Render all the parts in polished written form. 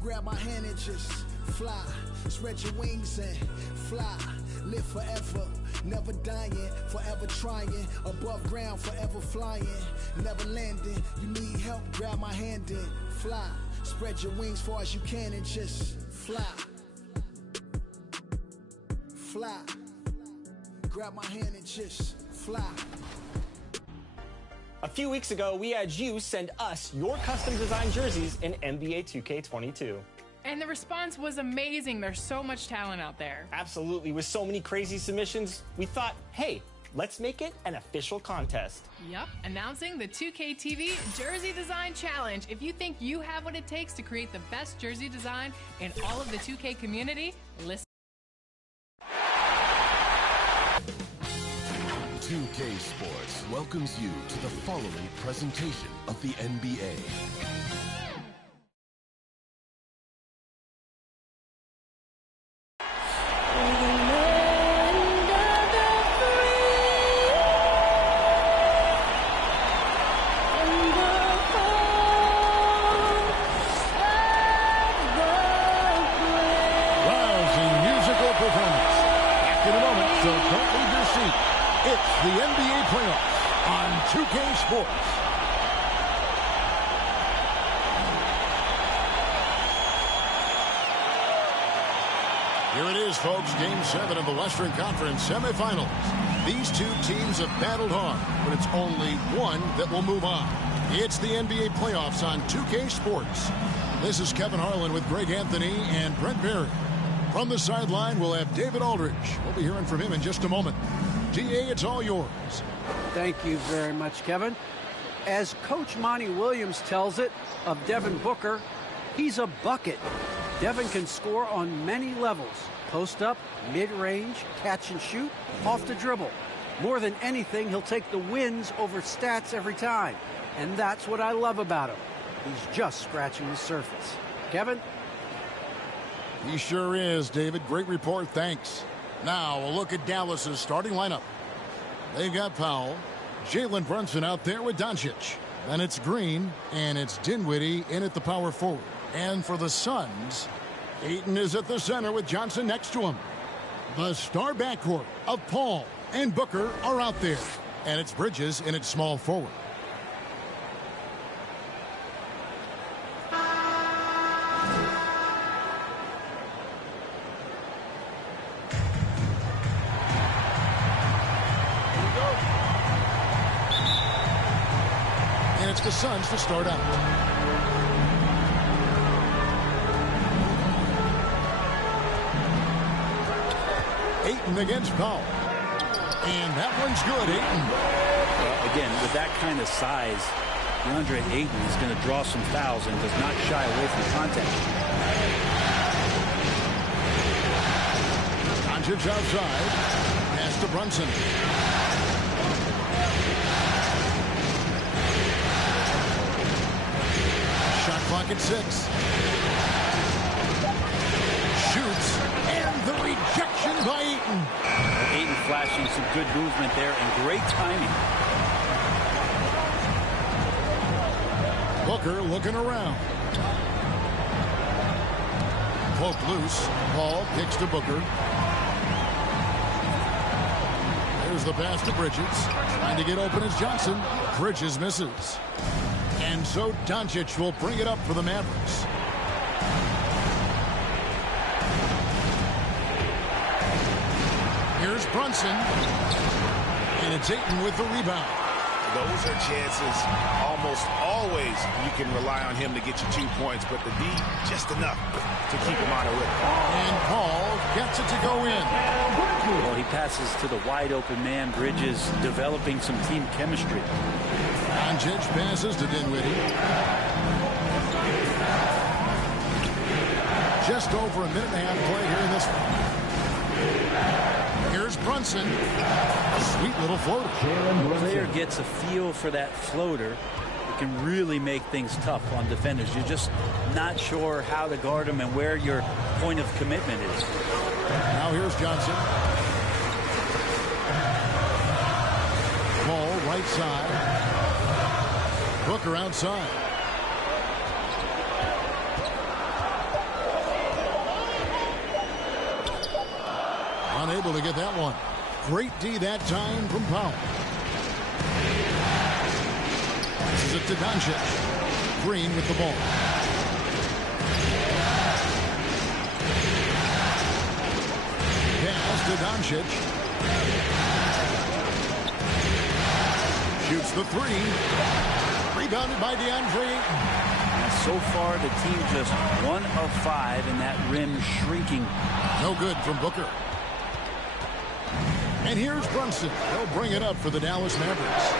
grab my hand and just fly. Spread your wings and fly. Live forever, never dying, forever trying. Above ground, forever flying, never landing. You need help, grab my hand and fly. Spread your wings far as you can and just fly. Fly. Grab my hand and just fly. A few weeks ago, we had you send us your custom design jerseys in NBA 2K22. And the response was amazing. There's so much talent out there. Absolutely. With so many crazy submissions, we thought, hey, let's make it an official contest. Yup. Announcing the 2K TV Jersey Design Challenge. If you think you have what it takes to create the best jersey design in all of the 2K community, listen. 2K Sports welcomes you to the following presentation of the NBA. It's the NBA playoffs on 2K Sports. Here it is, folks. Game 7 of the Western Conference semifinals. These two teams have battled hard, but it's only one that will move on. It's the NBA playoffs on 2K Sports. This is Kevin Harlan with Greg Anthony and Brent Berry. From the sideline, we'll have David Aldridge. We'll be hearing from him in just a moment. DA, it's all yours. Thank you very much, Kevin. As Coach Monty Williams tells it of Devin Booker, he's a bucket. Devin can score on many levels. Post up, mid-range, catch and shoot, off the dribble. More than anything, he'll take the wins over stats every time. And that's what I love about him. He's just scratching the surface. Kevin? He sure is, David. Great report, thanks. Now, a look at Dallas's starting lineup. They've got Powell, Jalen Brunson out there with Doncic. Then it's Green, and it's Dinwiddie in at the power forward. And for the Suns, Ayton is at the center with Johnson next to him. The star backcourt of Paul and Booker are out there. And it's Bridges in at small forward. It's the Suns to start out. Ayton against Powell. And that one's good, Ayton. Again, with that kind of size, DeAndre Ayton is going to draw some fouls and does not shy away from contact. Doncic outside. Pass to Brunson. Shot clock at 6. Shoots, and the rejection by Ayton. Ayton flashing some good movement there and great timing. Booker looking around. Cloak loose. Paul kicks to Booker. There's the pass to Bridges. Trying to get open is Johnson. Bridges misses. And so Doncic will bring it up for the Mavericks. Here's Brunson. And it's Ayton with the rebound. Those are chances almost always you can rely on him to get you 2 points, but the D just enough to keep him out of it. And Paul gets it to go in. Well, he passes to the wide open man. Bridges developing some team chemistry. Doncic passes to Dinwiddie. Just over a minute and a half play here in this one. Here's Brunson. A sweet little floater. When the player gets a feel for that floater, it can really make things tough on defenders. You're just not sure how to guard them and where your point of commitment is. Now here's Johnson. Ball right side. Booker outside. able to get that one. Great D that time from Powell. Passes it to Doncic. Green with the ball. Pass to Doncic. Shoots the three. Rebounded by DeAndre Ayton. And so far, the team just 1 of 5, and that rim shrinking. No good from Booker. And here's Brunson. They'll bring it up for the Dallas Mavericks.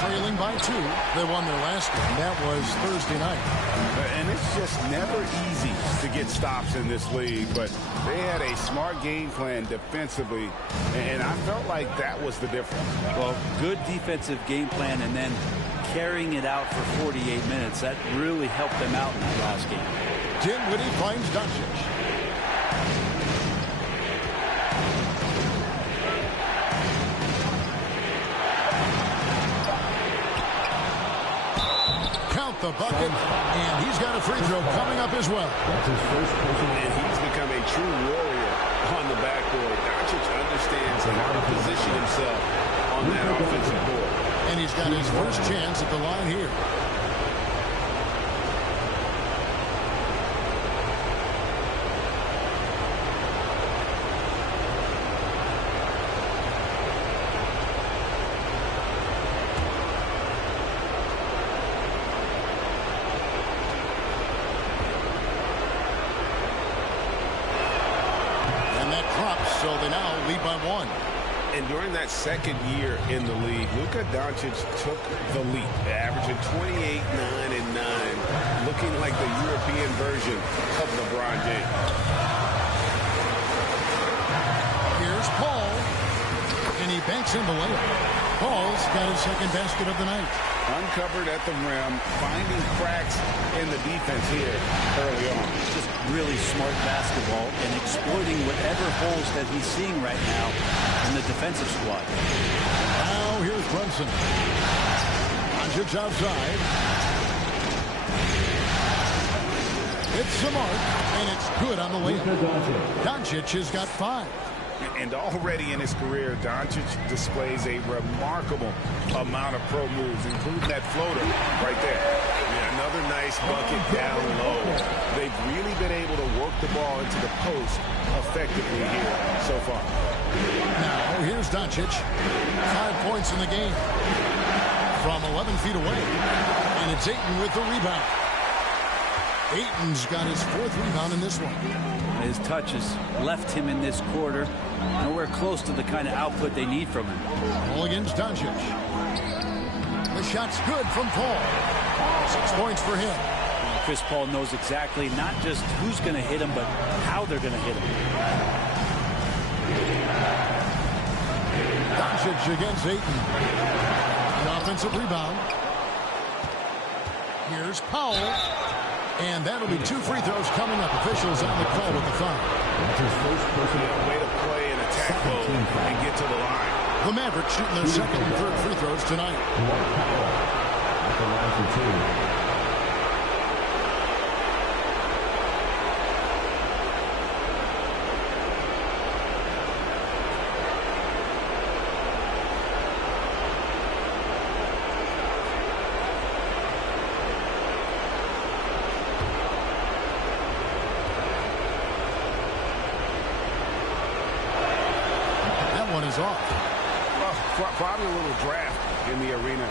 Trailing by 2. They won their last game. That was Thursday night. And it's just never easy to get stops in this league, but they had a smart game plan defensively, and I felt like that was the difference. Well, good defensive game plan, and then carrying it out for 48 minutes. That really helped them out in that last game. Dinwiddie finds Doncic. The bucket, and he's got a free throw coming up as well. And he's become a true warrior on the backboard. Doncic understands how to position himself on that offensive board. And he's got his first chance at the line here. So they now lead by 1. And during that second year in the league, Luka Doncic took the leap, averaging 28, 9, and 9, looking like the European version of LeBron James. Here's Paul, and he banks in the layup. Paul's got his second basket of the night. Uncovered at the rim, finding cracks in the defense here early on. Just really smart basketball and exploiting whatever holes that he's seeing right now in the defensive squad. Now here's Brunson. Doncic outside. It's the mark, and it's good on the layup. Doncic has got 5. And already in his career, Doncic displays a remarkable amount of pro moves, including that floater right there. Yeah, another nice bucket down low. They've really been able to work the ball into the post effectively here so far. Now, here's Doncic. 5 points in the game from 11 feet away. And it's Ayton with the rebound. Ayton's got his 4th rebound in this one. His touch has left him in this quarter. Nowhere close to the kind of output they need from him. Ball against Doncic. The shot's good from Paul. 6 points for him. Chris Paul knows exactly not just who's going to hit him, but how they're going to hit him. Doncic against Ayton. An offensive rebound. Here's Powell. And that'll be 2 free throws coming up. Officials on the call with the foul. Way to play and attack mode and get to the line. The Mavericks shooting their second and third free throws tonight. At the line for 2. Off. Well, probably a little draft in the arena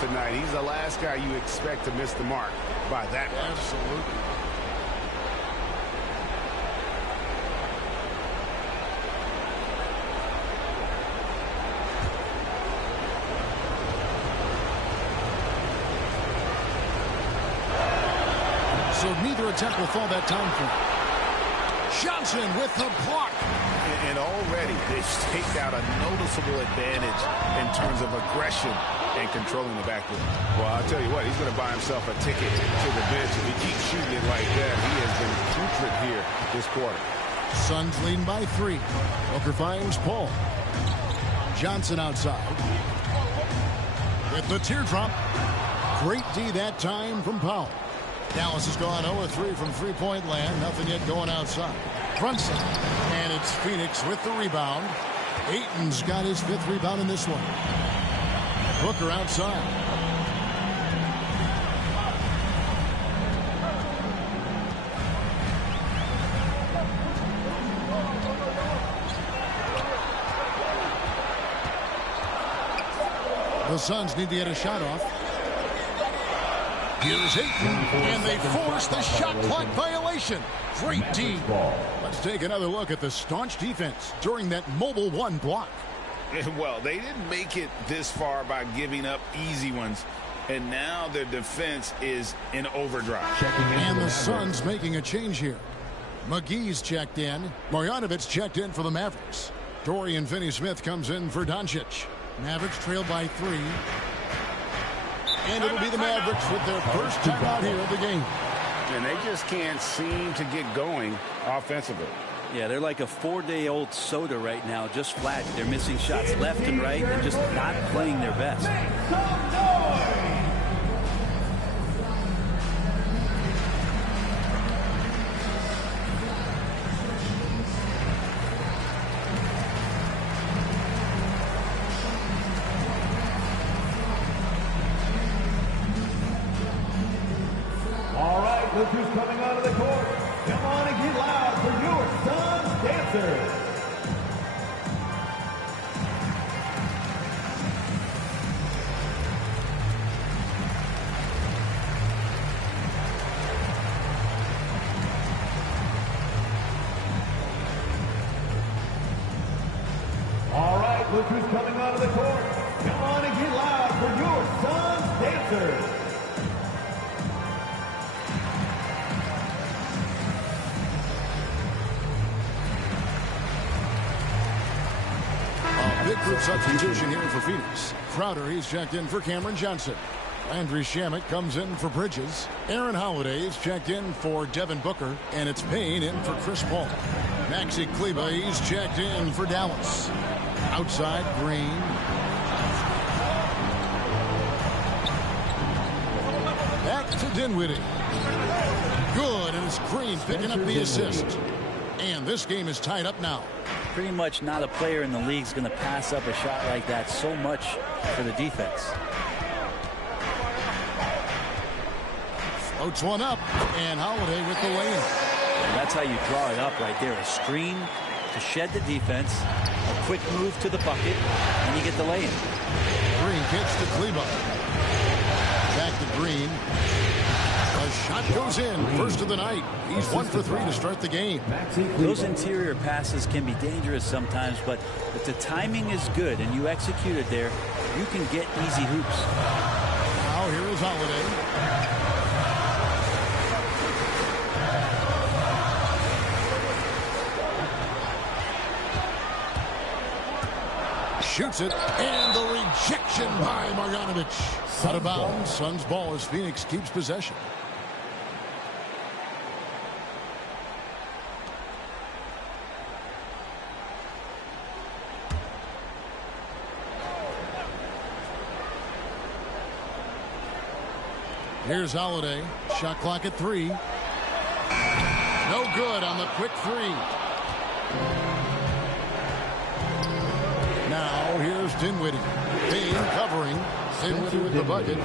tonight. He's the last guy you expect to miss the mark by that much. Absolutely. So neither attempt will fall that time for Johnson with the block. And already they've staked out a noticeable advantage in terms of aggression and controlling the backboard. Well, I'll tell you what, he's going to buy himself a ticket to the bench. If he keeps shooting it like that, he has been putrid here this quarter. Suns leading by 3. Booker finds Paul. Johnson outside. With the teardrop. Great D that time from Powell. Dallas has gone 0-3 from three-point land. Nothing yet going outside. Brunson. And it's Phoenix with the rebound. Ayton's got his 5th rebound in this one. Booker outside. The Suns need to get a shot off. Here's Ayton, and they force the shot clock violation. Great D. Let's take another look at the staunch defense during that mobile 1 block. Well, they didn't make it this far by giving up easy ones, and now their defense is in overdrive. And the Suns making a change here. McGee's checked in. Marjanovic checked in for the Mavericks. Dorian Finney-Smith comes in for Doncic. Mavericks trail by 3. And it'll be the Mavericks with their first timeout here of the game. And they just can't seem to get going offensively. Yeah, they're like a 4-day-old soda right now, just flat. They're missing shots left and right and just not playing their best. Look who's coming out of the court. Come on and get loud for your Suns dancers. All right, look who's coming out of the court. Come on and get loud for your Suns dancers. Big group substitution here for Phoenix. Crowder, he's checked in for Cameron Johnson. Landry Shamet comes in for Bridges. Aaron Holiday is checked in for Devin Booker. And it's Payne in for Chris Paul. Maxi Kleber, he's checked in for Dallas. Outside, Green. Back to Dinwiddie. Good, and it's Green picking up the assist. And this game is tied up now. Pretty much not a player in the league is going to pass up a shot like that so much for the defense. Floats one up, and Holiday with the lay-in. That's how you draw it up right there. A screen to shed the defense, a quick move to the bucket, and you get the lay-in. Green kicks to Kleber. Back to Green. A shot goes in. First of the night. He's 1 for 3 to start the game. Those interior passes can be dangerous sometimes, but if the timing is good and you execute it there, you can get easy hoops. Now here is Holiday. Shoots it, and the rejection by Marjanovic. Out of bounds. Suns ball as Phoenix keeps possession. Here's Holiday. Shot clock at 3. No good on the quick 3. Now here's Dinwiddie. Payne covering. Dinwiddie with the bucket.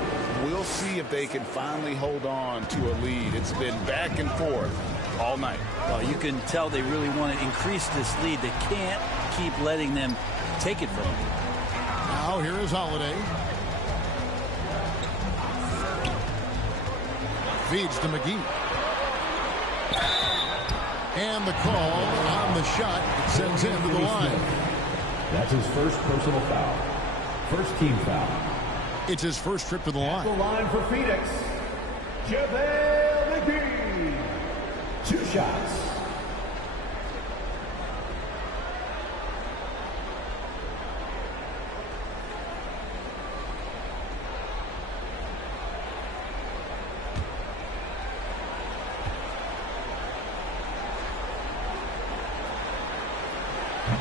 We'll see if they can finally hold on to a lead. It's been back and forth all night. Well, you can tell they really want to increase this lead. They can't keep letting them take it from them. Now here is Holiday. Feeds to McGee. And the call on the shot. It sends him to the line. That's his first personal foul. First team foul. It's his first trip to the line. The line for Phoenix. JaVale McGee. 2 shots.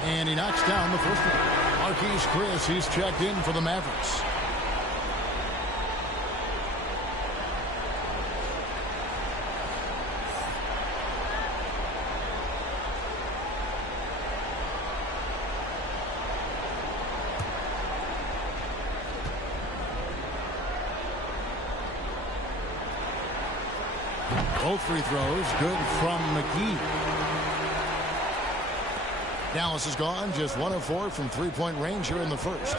And he knocks down the first one. Marquise Chris, he's checked in for the Mavericks. Both free throws good from McGee. Dallas is gone, just 1 of 4 from three-point range here in the first.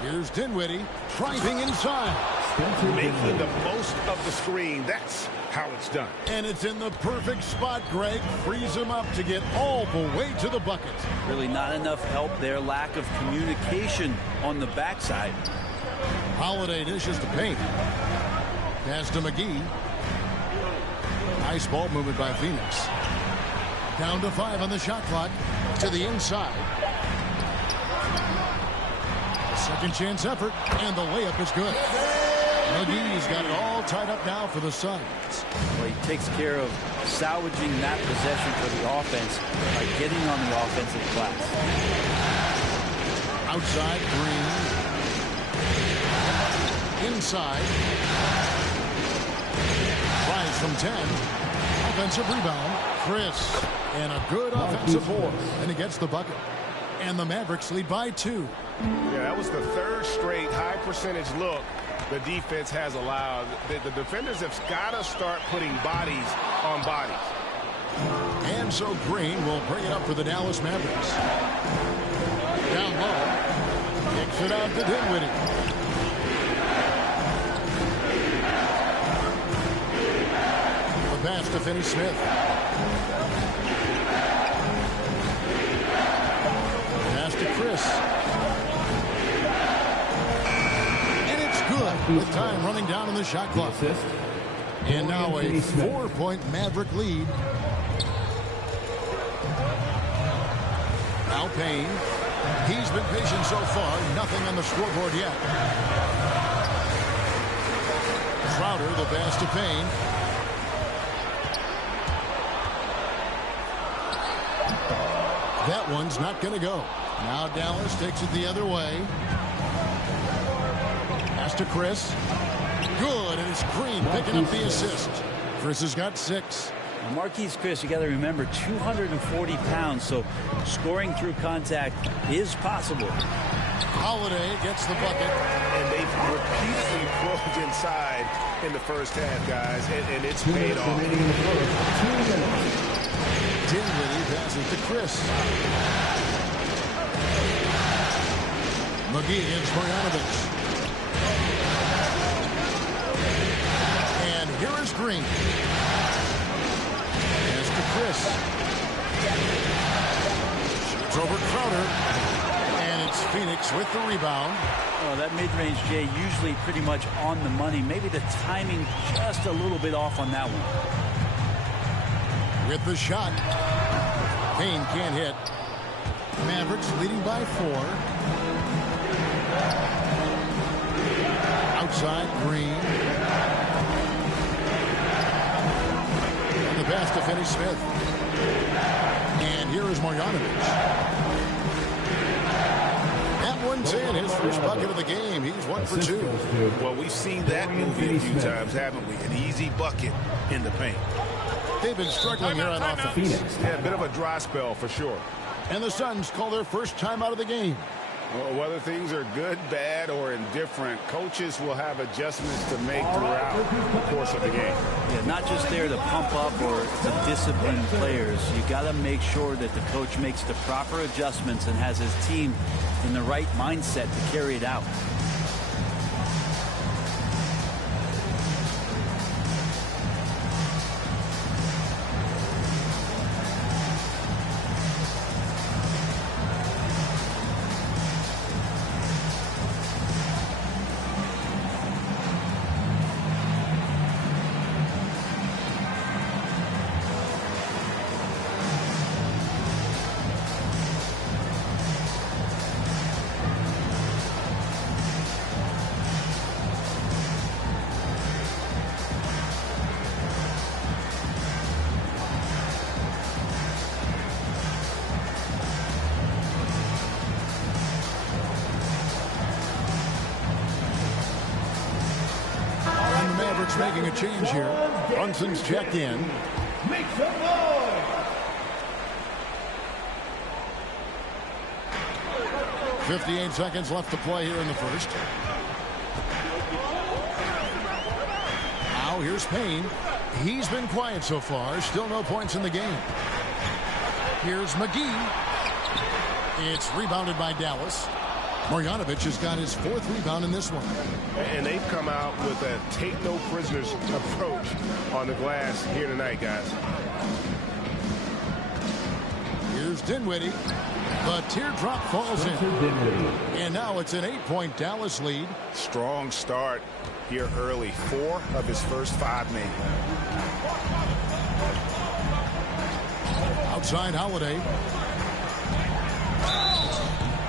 Here's Dinwiddie driving inside. Making the most of the screen. That's how it's done. And it's in the perfect spot, Greg. Frees him up to get all the way to the bucket. Really not enough help there. Lack of communication on the backside. Holiday dishes to paint. Pass to McGee. Nice ball movement by Phoenix. Down to 5 on the shot clock. To the inside. Second chance effort, and the layup is good. McGee's got it all tied up now for the Suns. Well, he takes care of salvaging that possession for the offense by getting on the offensive glass. Outside, Green. Inside. Tries from 10. Offensive rebound. Chris. And a good offensive board. And he gets the bucket. And the Mavericks lead by 2. Yeah, that was the third straight high percentage look the defense has allowed. The defenders have got to start putting bodies on bodies. And so Green will bring it up for the Dallas Mavericks. Down low. Kicks it out to Dinwiddie. The pass to Finney-Smith. Pass to Chris. With time running down in the shot clock. And now a 4-point Maverick lead. Now Payne. He's been patient so far. Nothing on the scoreboard yet. Crowder, the pass to Payne. That one's not going to go. Now Dallas takes it the other way. To Chris. Good, and it's Green picking up the assist. Chris has got 6. Now Marquise Chris, you got to remember, 240 pounds, so scoring through contact is possible. Holiday gets the bucket. And they've repeatedly closed inside in the first half, guys, and it's paid off. Dinwiddie passes to Chris. McGee against Marjanovic. Here is Green. Pass to Chris. Shoots over Crowder. And it's Phoenix with the rebound. Oh, that mid-range, Jay, usually pretty much on the money. Maybe the timing just a little bit off on that one. With the shot. Payne can't hit. Mavericks leading by 4. Outside, Green. The pass to Finney-Smith. And here is Marjanovic. That one's in. His first bucket of the game. He's 1 for 2. Well, we've seen that movie a few times, haven't we? An easy bucket in the paint. They've been struggling here on offense. Yeah, a bit of a dry spell for sure. And the Suns call their first time out of the game. Well, whether things are good, bad, or indifferent, coaches will have adjustments to make throughout the course of the game. Yeah, not just there to pump up or to discipline players. You got to make sure that the coach makes the proper adjustments and has his team in the right mindset to carry it out. Making a change here. Brunson's checked in. Make some noise. 58 seconds left to play here in the first. Now here's Payne. He's been quiet so far. Still no points in the game. Here's McGee. It's rebounded by Dallas. Marjanovic has got his 4th rebound in this one. And they've come out with a take-no-prisoners approach on the glass here tonight, guys. Here's Dinwiddie. The teardrop falls in. And now it's an 8-point Dallas lead. Strong start here early. 4 of his first 5 made. Outside Holiday.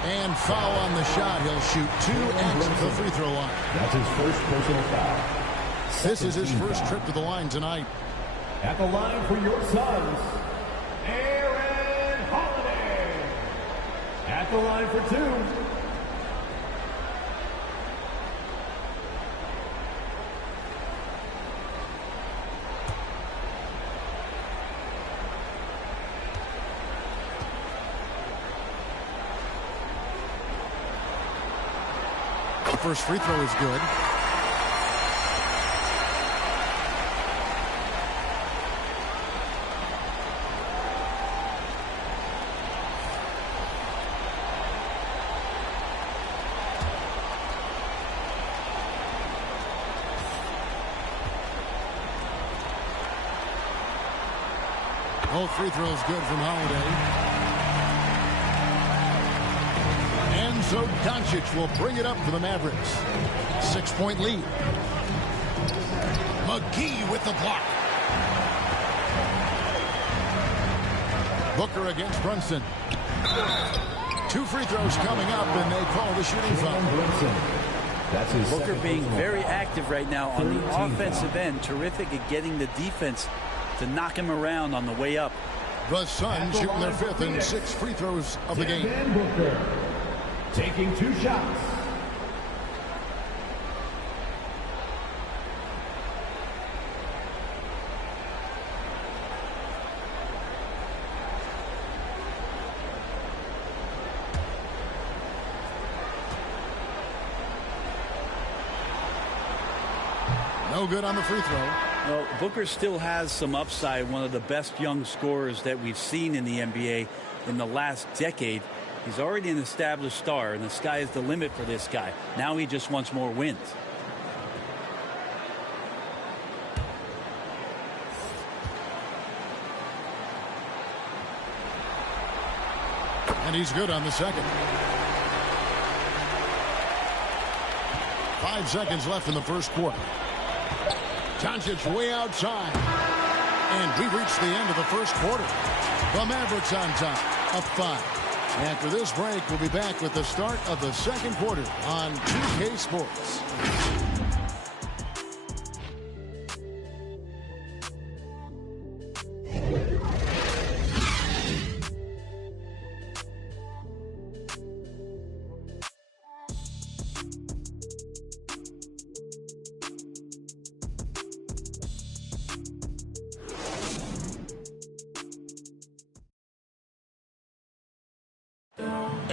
And foul on the shot. He'll shoot 2 at the free throw line. That's his first personal foul. This is his first trip to the line tonight. At the line for your Suns, Aaron Holiday. At the line for 2. First free throw is good. Both free throws good from Holiday. So Doncic will bring it up for the Mavericks. 6-point lead. McGee with the block. Booker against Brunson. 2 free throws coming up, and they call the shooting foul. Booker being very active right now on the offensive end. Terrific at getting the defense to knock him around on the way up. The Suns shooting their 5th and 6th free throws of the game. Taking 2 shots. No good on the free throw. Well, Booker still has some upside. One of the best young scorers that we've seen in the NBA in the last decade. He's already an established star, and the sky is the limit for this guy. Now he just wants more wins. And he's good on the second. 5 seconds left in the first quarter. Doncic way outside. And we've reached the end of the first quarter. The Mavericks on top, up 5. After this break, we'll be back with the start of the second quarter on 2K Sports.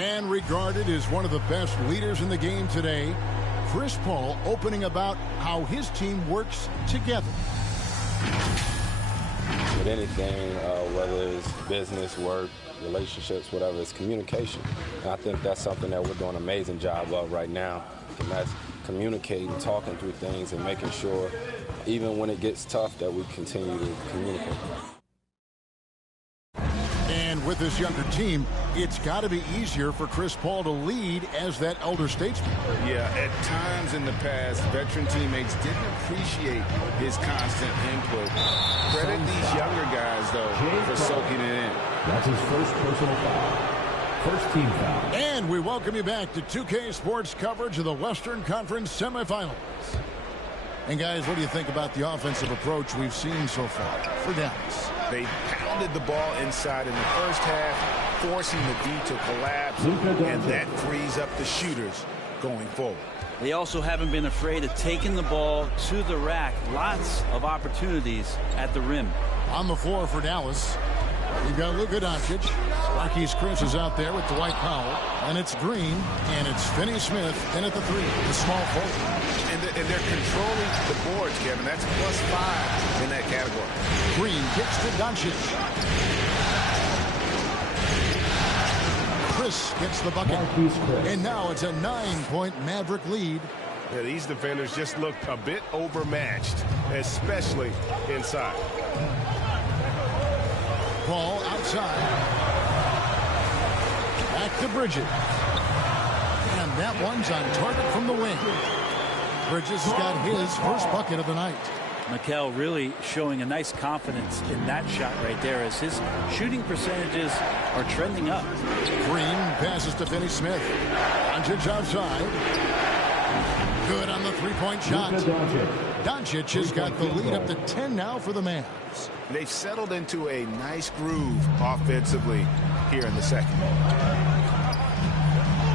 And regarded as one of the best leaders in the game today, Chris Paul opening about how his team works together. With anything, whether it's business, work, relationships, whatever, it's communication. And I think that's something that we're doing an amazing job of right now. And that's communicating, talking through things, and making sure, even when it gets tough, that we continue to communicate. And with this younger team, it's got to be easier for Chris Paul to lead as that elder statesman. Yeah, at times in the past, veteran teammates didn't appreciate his constant input. Credit these younger guys, though, for soaking it in. That's his first personal foul. First team foul. And we welcome you back to 2K Sports coverage of the Western Conference semifinals. And guys, what do you think about the offensive approach we've seen so far for Dallas? They pounded the ball inside in the first half, forcing the D to collapse, and that frees up the shooters going forward. They also haven't been afraid of taking the ball to the rack. Lots of opportunities at the rim. On the floor for Dallas, You've got Luka Doncic. Marquise Chris is out there with Dwight Powell. And it's Green. And it's Finney Smith in at the 3. The small forward. And they're controlling the boards, Kevin. That's +5 in that category. Green kicks to Doncic. Chris gets the bucket. And now it's a 9-point Maverick lead. Yeah, these defenders just look a bit overmatched, especially inside. Ball outside. Back to Bridges. And that one's on target from the wing. Bridges has got his first bucket of the night. Mikel really showing a nice confidence in that shot right there as his shooting percentages are trending up. Green passes to Finney Smith. Doncic outside. Good on the three-point shot. Doncic has got the lead up to 10 now for the Mavs. They've settled into a nice groove offensively here in the second.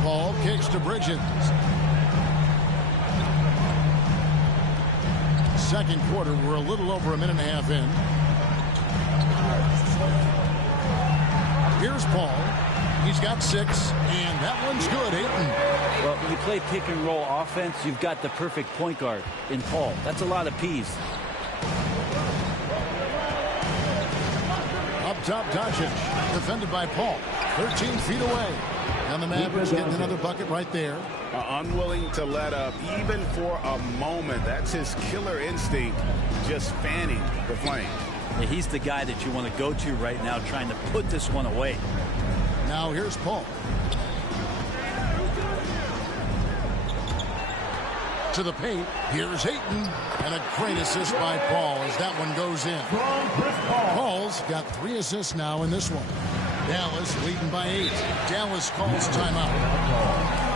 Ball kicks to Bridges. Second quarter, we're a little over a minute and a half in. Here's Paul. He's got 6, and that one's good. Ayton. Well, when you play pick and roll offense, you've got the perfect point guard in Paul. That's a lot of P's. Up top, Doncic, defended by Paul. 13 feet away. And the Mavericks getting another bucket right there. Unwilling to let up even for a moment. That's his killer instinct, just fanning the flame. Yeah, he's the guy that you want to go to right now, trying to put this one away. Now here's Paul. To the paint. Here's Ayton. And a great assist by Paul as that one goes in. Paul's got 3 assists now in this one. Dallas leading by 8. Dallas calls timeout.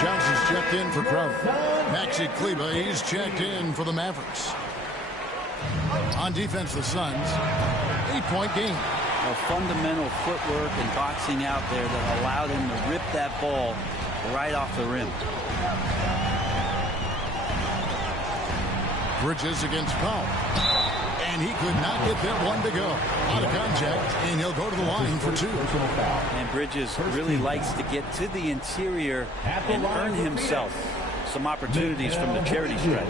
Johnson's checked in for Crowder. Maxi Kleber, he's checked in for the Mavericks. On defense, the Suns, 8-point game. A fundamental footwork and boxing out there that allowed him to rip that ball right off the rim. Bridges against Powell. And he could not get that one to go. Out of contact, and he'll go to the line for 2. And Bridges really likes to get to the interior and earn himself some opportunities from the charity stripe.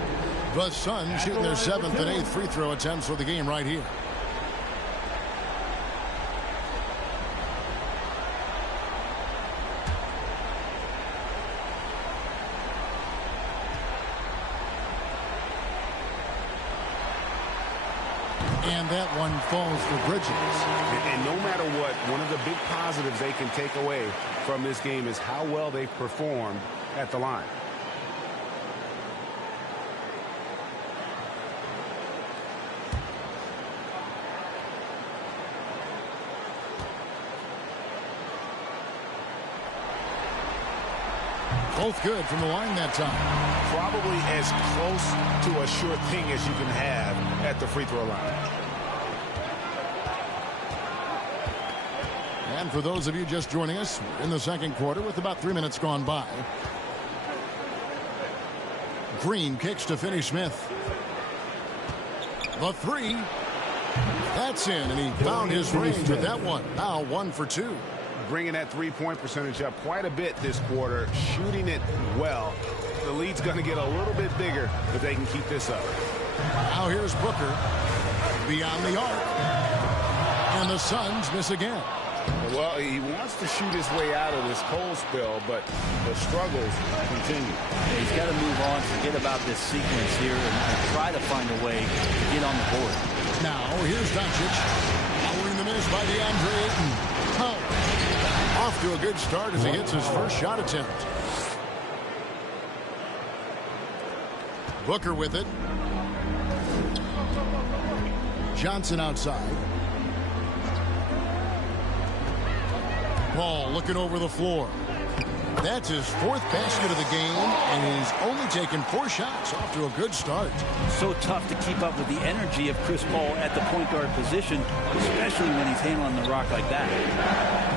The Suns shooting their 7th and 8th free throw attempts for the game right here. And that one falls for Bridges. And no matter what, one of the big positives they can take away from this game is how well they performed at the line. Both good from the line that time. Probably as close to a sure thing as you can have at the free throw line. And for those of you just joining us, we're in the second quarter with about 3 minutes gone by. Green kicks to Finney Smith. The 3. That's in, and he found his range with that one. Now 1 for 2. Bringing that three-point percentage up quite a bit this quarter, shooting it well. The lead's going to get a little bit bigger if they can keep this up. Now here's Booker beyond the arc. And the Suns miss again. Well, he wants to shoot his way out of this cold spell, but the struggles continue. He's got to move on, forget about this sequence here, and try to find a way to get on the board. Now, here's Doncic. Following the miss by DeAndre Ayton. Oh, off to a good start as he hits his first shot attempt. Booker with it. Johnson outside. Paul looking over the floor. That's his fourth basket of the game, and he's only taken 4 shots. Off to a good start. So tough to keep up with the energy of Chris Paul at the point guard position, especially when he's handling the rock like that.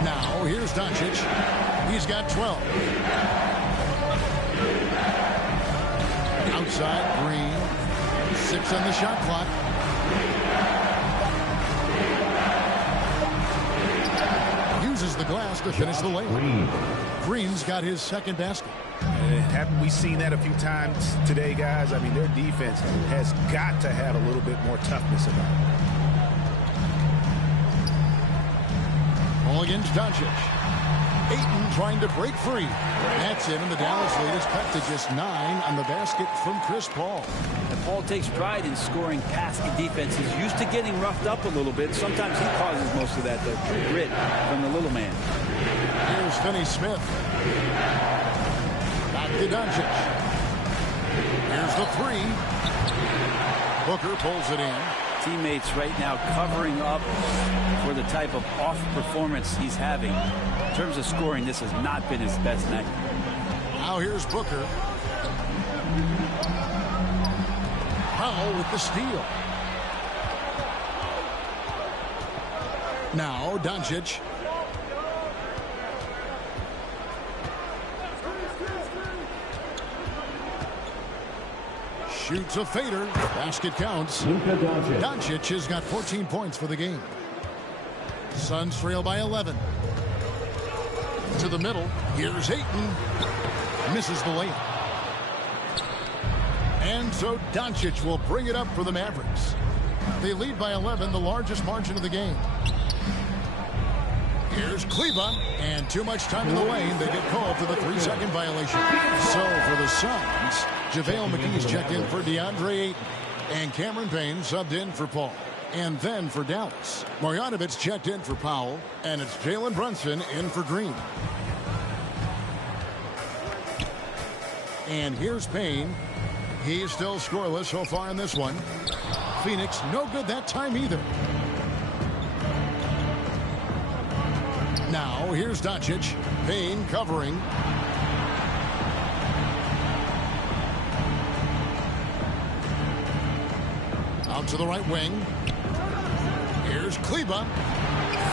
Now, here's Doncic. He's got 12. Outside, Green. 6 on the shot clock. Uses the glass to finish the layup. Green's got his second basket. Haven't we seen that a few times today, guys? I mean, their defense has got to have a little bit more toughness about it. All against Doncic. Ayton trying to break free. That's it, and the Dallas lead is cut to just 9 on the basket from Chris Paul. And Paul takes pride in scoring past the defense. He's used to getting roughed up a little bit. Sometimes he causes most of that, the grit from the little man. Here's Finney-Smith. Back to Doncic. Here's the 3. Booker pulls it in. Teammates right now covering up for the type of off performance he's having. In terms of scoring, this has not been his best night. Now here's Booker. Powell with the steal. Now Doncic. Shoots a fader. Basket counts. Doncic has got 14 points for the game. Suns trail by 11. To the middle. Here's Ayton. Misses the layup. And so Doncic will bring it up for the Mavericks. They lead by 11, the largest margin of the game. Here's Kleba, and too much time in the lane. They get called for the 3-second violation. So for the Suns, JaVale McGee's checked in for DeAndre Ayton, and Cameron Payne subbed in for Paul. And then for Dallas, Marjanovic checked in for Powell, and it's Jalen Brunson in for Green. And here's Payne. He's still scoreless so far in this one. Phoenix, no good that time either. Now, here's Doncic. Payne covering. Out to the right wing. Here's Kleba.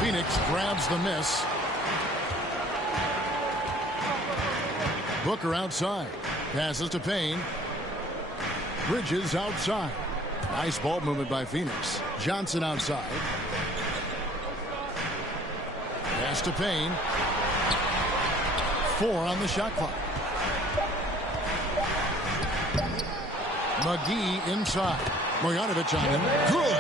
Phoenix grabs the miss. Booker outside. Passes to Payne. Bridges outside. Nice ball movement by Phoenix. Johnson outside. Pass to Payne. 4 on the shot clock. McGee inside. Marjanovic on him. Good.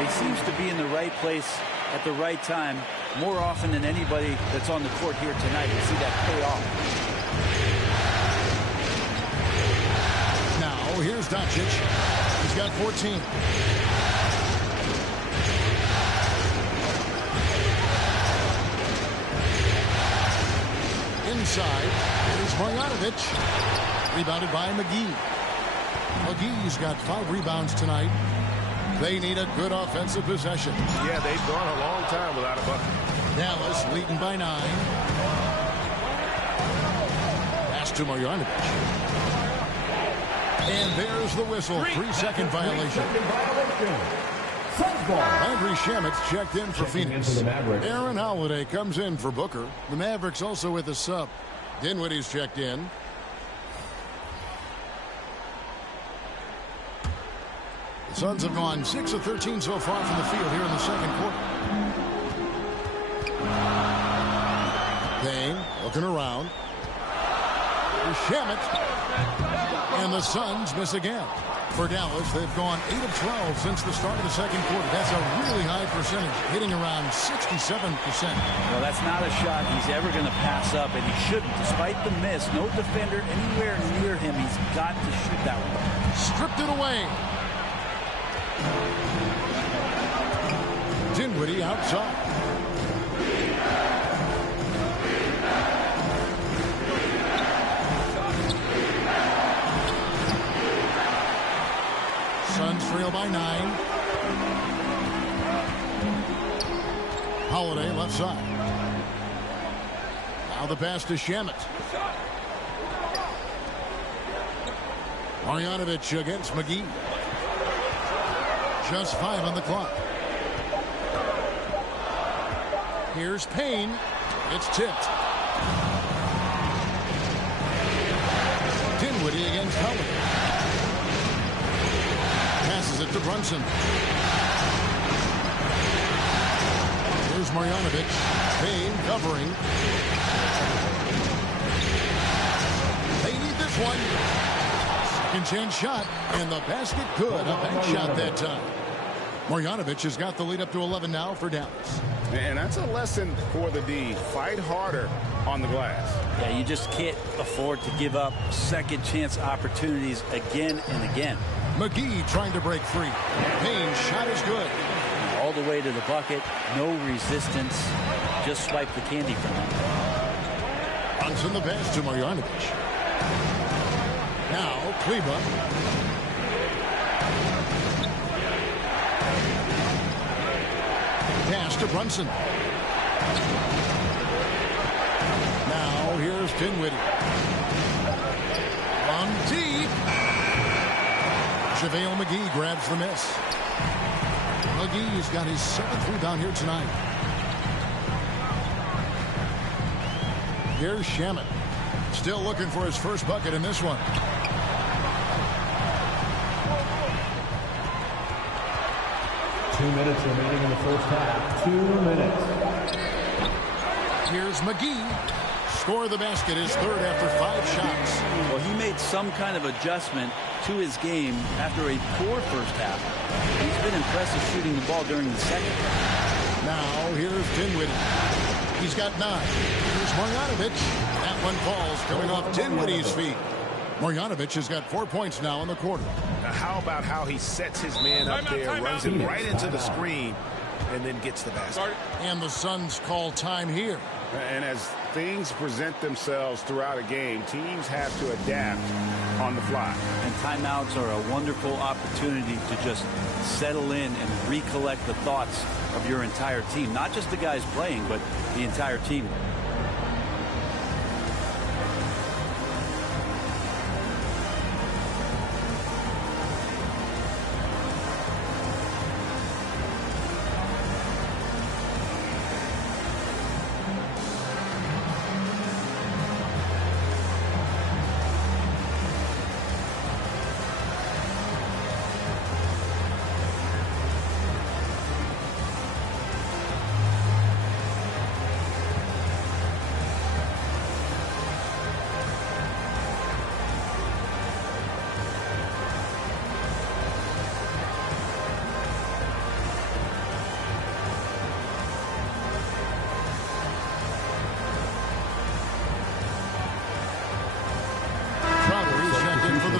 He seems to be in the right place at the right time more often than anybody that's on the court here tonight. You see that pay off. Now, here's Doncic. He's got 14. Inside is Marjanovic. Rebounded by McGee. McGee's got 5 rebounds tonight. They need a good offensive possession. Yeah, they've gone a long time without a bucket. Dallas leading by 9. Pass to Marjanovic. And there's the whistle. 3-second violation. Landry Shamit's checked in for Phoenix. Aaron Holiday comes in for Booker. The Mavericks also with a sub. Dinwiddie's checked in. The Suns have gone 6 of 13 so far from the field here in the second quarter. Payne looking around. Here's Shamet. And the Suns miss again. For Dallas, they've gone 8 of 12 since the start of the second quarter. That's a really high percentage, hitting around 67%. Well, that's not a shot he's ever going to pass up, and he shouldn't. Despite the miss, no defender anywhere near him. He's got to shoot that one. Stripped it away. Dinwiddie outside. Suns trail by 9. Holiday left side. Now the pass to Shamet. Marjanovic against McGee. Just 5 on the clock. Here's Payne. It's tipped. Dinwiddie against Holiday. Passes it to Brunson. Here's Marjanovic. Payne covering. They need this one. Second chance shot, and the basket good. A bank shot that time. Marjanovic has got the lead up to 11 now for Dallas. And that's a lesson for the D. Fight harder on the glass. Yeah, you just can't afford to give up second chance opportunities again and again. McGee trying to break free. Payne's shot is good. All the way to the bucket. No resistance. Just swipe the candy from him. Brunson the pass to Marjanovic. Now Kleba. Pass to Brunson. Now here's Dinwiddie. From deep. JaVale McGee grabs the miss. McGee's got his 7th rebound here tonight. Here's Shamet. Still looking for his first bucket in this one. Two minutes remaining in the first half. 2 minutes. Here's McGee. Score the basket, his 3rd after 5 shots. Well, he made some kind of adjustment to his game after a poor first half. He's been impressive shooting the ball during the second. Now here's Dinwiddie. He's got 9. Here's Marjanovic. That one falls, coming off Dinwiddie's feet. Marjanovic has got 4 points now in the quarter. Now how about how he sets his man up there, runs him right into the screen, and then gets the basket. And the Suns call time here. And as things present themselves throughout a game, teams have to adapt on the fly. And timeouts are a wonderful opportunity to just settle in and recollect the thoughts of your entire team. Not just the guys playing, but the entire team.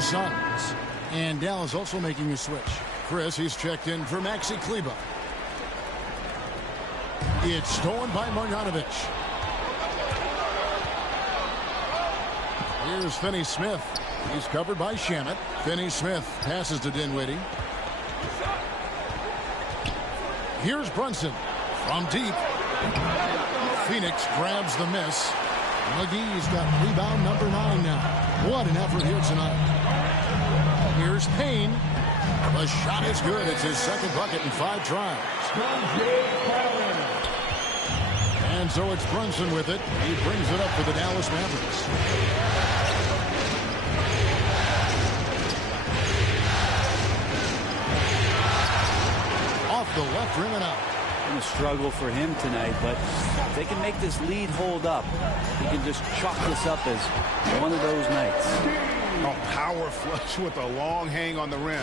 Suns. And Dallas also making a switch. Chris, he's checked in for Maxi Kleba. It's stolen by Marjanovic. Here's Finney-Smith. He's covered by Shamet. Finney-Smith passes to Dinwiddie. Here's Brunson from deep. Phoenix grabs the miss. McGee's got rebound number 9 now. What an effort here tonight. Here's Payne. The shot is good. It's his 2nd bucket in 5 tries. And so it's Brunson with it. He brings it up for the Dallas Mavericks. Off the left rim and out. been a struggle for him tonight, but if they can make this lead hold up, he can just chalk this up as one of those nights. A power flush with a long hang on the rim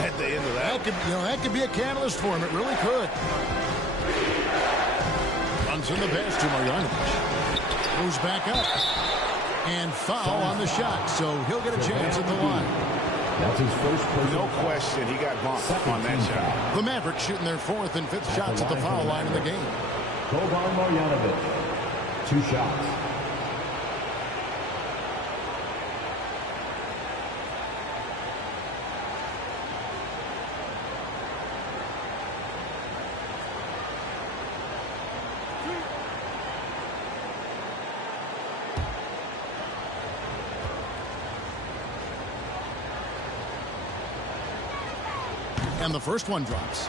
at the end of that. That could be a catalyst for him. It really could. Runs in the pass to Marjanovic. Moves back up. And foul on the shot, so he'll get a chance at the line. That's his first No question, he got bumped on that shot. The Mavericks shooting their 4th and 5th shots at the foul line in the game. Boban Marjanovic, 2 shots. And the first one drops.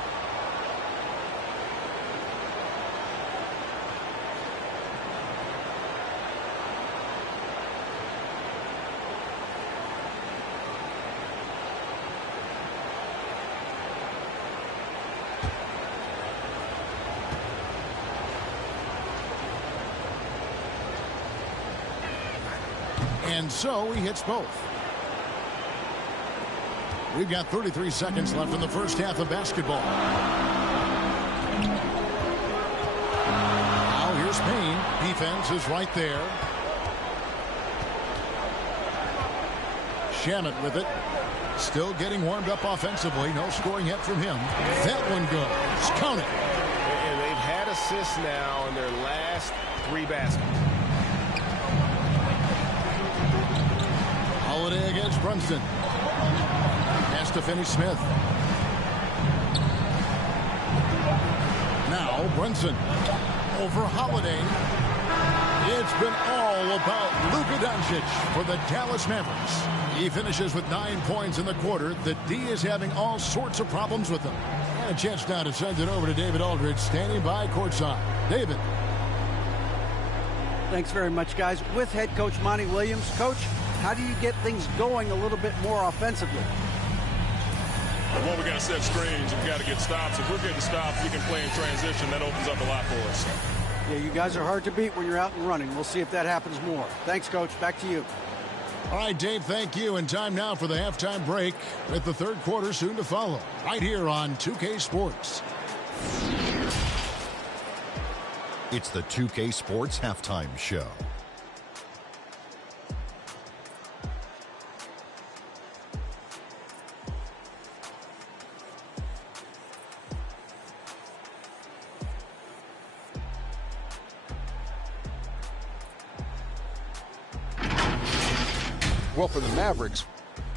And so he hits both. We've got 33 seconds left in the first half of basketball. Now here's Payne. Defense is right there. Shamet with it. Still getting warmed up offensively. No scoring yet from him. That one goes. Count it. And they've had assists now in their last 3 baskets. Holiday against Brunson. Has to finish Smith. Now Brunson over Holiday. It's been all about Luka Doncic for the Dallas Mavericks. He finishes with 9 points in the quarter. The D is having all sorts of problems with him. And a chance now to send it over to David Aldridge, standing by courtside. David. Thanks very much, guys. With head coach Monty Williams. Coach, how do you get things going a little bit more offensively? Well, we got to set screens. We got to get stops. If we're getting stops, we can play in transition. That opens up a lot for us. Yeah, you guys are hard to beat when you're out and running. We'll see if that happens more. Thanks, Coach. Back to you. All right, Dave, thank you. And time now for the halftime break with the third quarter soon to follow. Right here on 2K Sports. It's the 2K Sports Halftime Show. Well, for the Mavericks,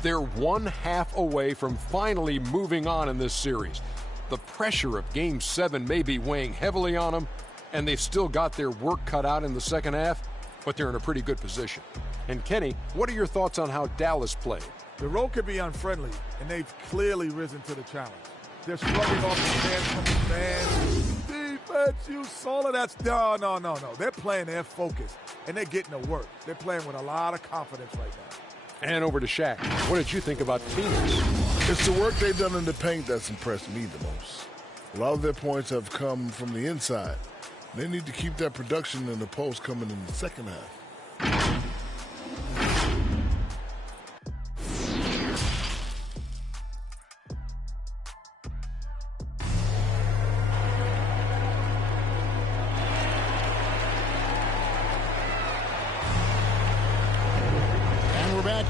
they're 1/2 away from finally moving on in this series. The pressure of Game 7 may be weighing heavily on them, and they've still got their work cut out in the second half, but they're in a pretty good position. And Kenny, what are your thoughts on how Dallas played? The road could be unfriendly, and they've clearly risen to the challenge. They're shrugging off the fans from the fans. Defense, you saw it. That's no. They're playing their focus, and they're getting to work. They're playing with a lot of confidence right now. And over to Shaq. What did you think about Phoenix? It's the work they've done in the paint that's impressed me the most. A lot of their points have come from the inside. They need to keep that production in the post coming in the second half.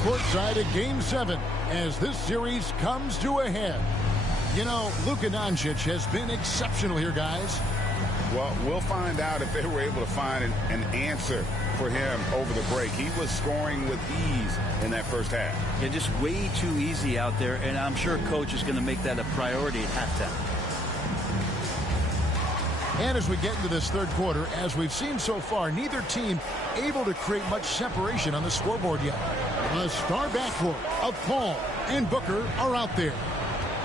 Courtside at Game 7 as this series comes to a head. You know, Luka Doncic has been exceptional here, guys. Well, we'll find out if they were able to find an answer for him over the break. He was scoring with ease in that first half. Yeah, just way too easy out there, and I'm sure Coach is going to make that a priority at halftime. And as we get into this third quarter, as we've seen so far, neither team able to create much separation on the scoreboard yet. A star backcourt of Paul and Booker are out there.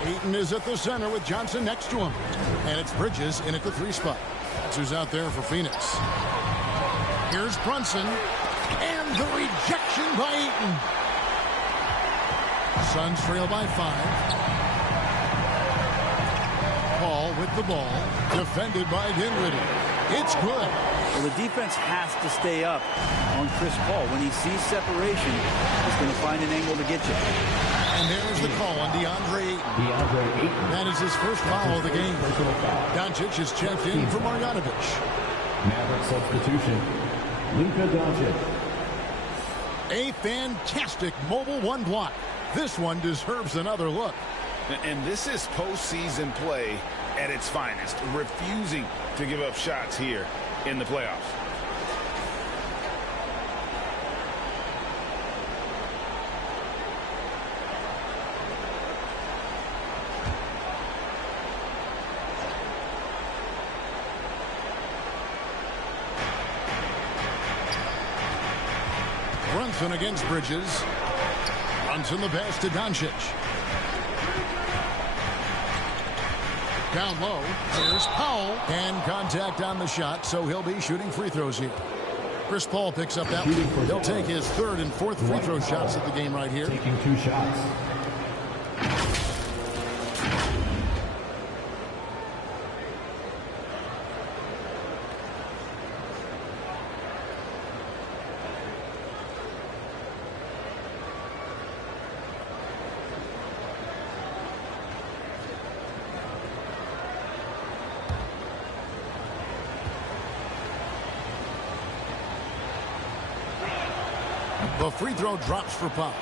Ayton is at the center with Johnson next to him. And it's Bridges in at the 3 spot. That's who's out there for Phoenix. Here's Brunson. And the rejection by Ayton. Suns trail by 5. Paul with the ball. Defended by Dinwiddie. It's good. Well, the defense has to stay up on Chris Paul. When he sees separation, he's going to find an angle to get you. And there's the call on DeAndre Ayton. That is his first foul of the game. Doncic is checked in for Marjanovic. Maverick substitution, Luka Doncic. A fantastic mobile one block. This one deserves another look. And this is postseason play at its finest, refusing to give up shots here in the playoffs. Brunson against Bridges. Brunson the pass to Doncic. Down low. Here's Powell. And contact on the shot, so he'll be shooting free throws here. Chris Paul picks up that one. He'll take his third and fourth free throw shots at the game right here. Taking 2 shots. The free throw drops for Powell.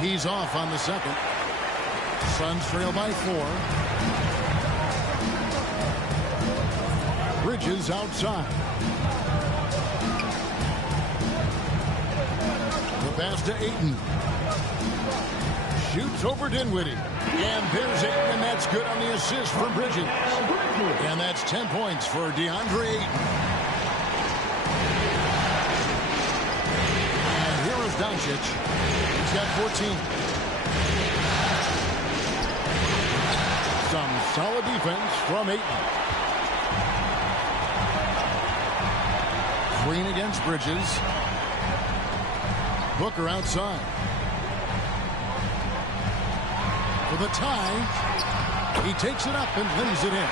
He's off on the second. Suns trail by 4. Bridges outside. The pass to Ayton. Shoots over Dinwiddie. And there's Ayton, and that's good on the assist for Bridges. And that's 10 points for DeAndre Ayton. And here is Doncic. He's got 14. Some solid defense from Ayton. Green against Bridges. Booker outside. For the tie. He takes it up and lays it in.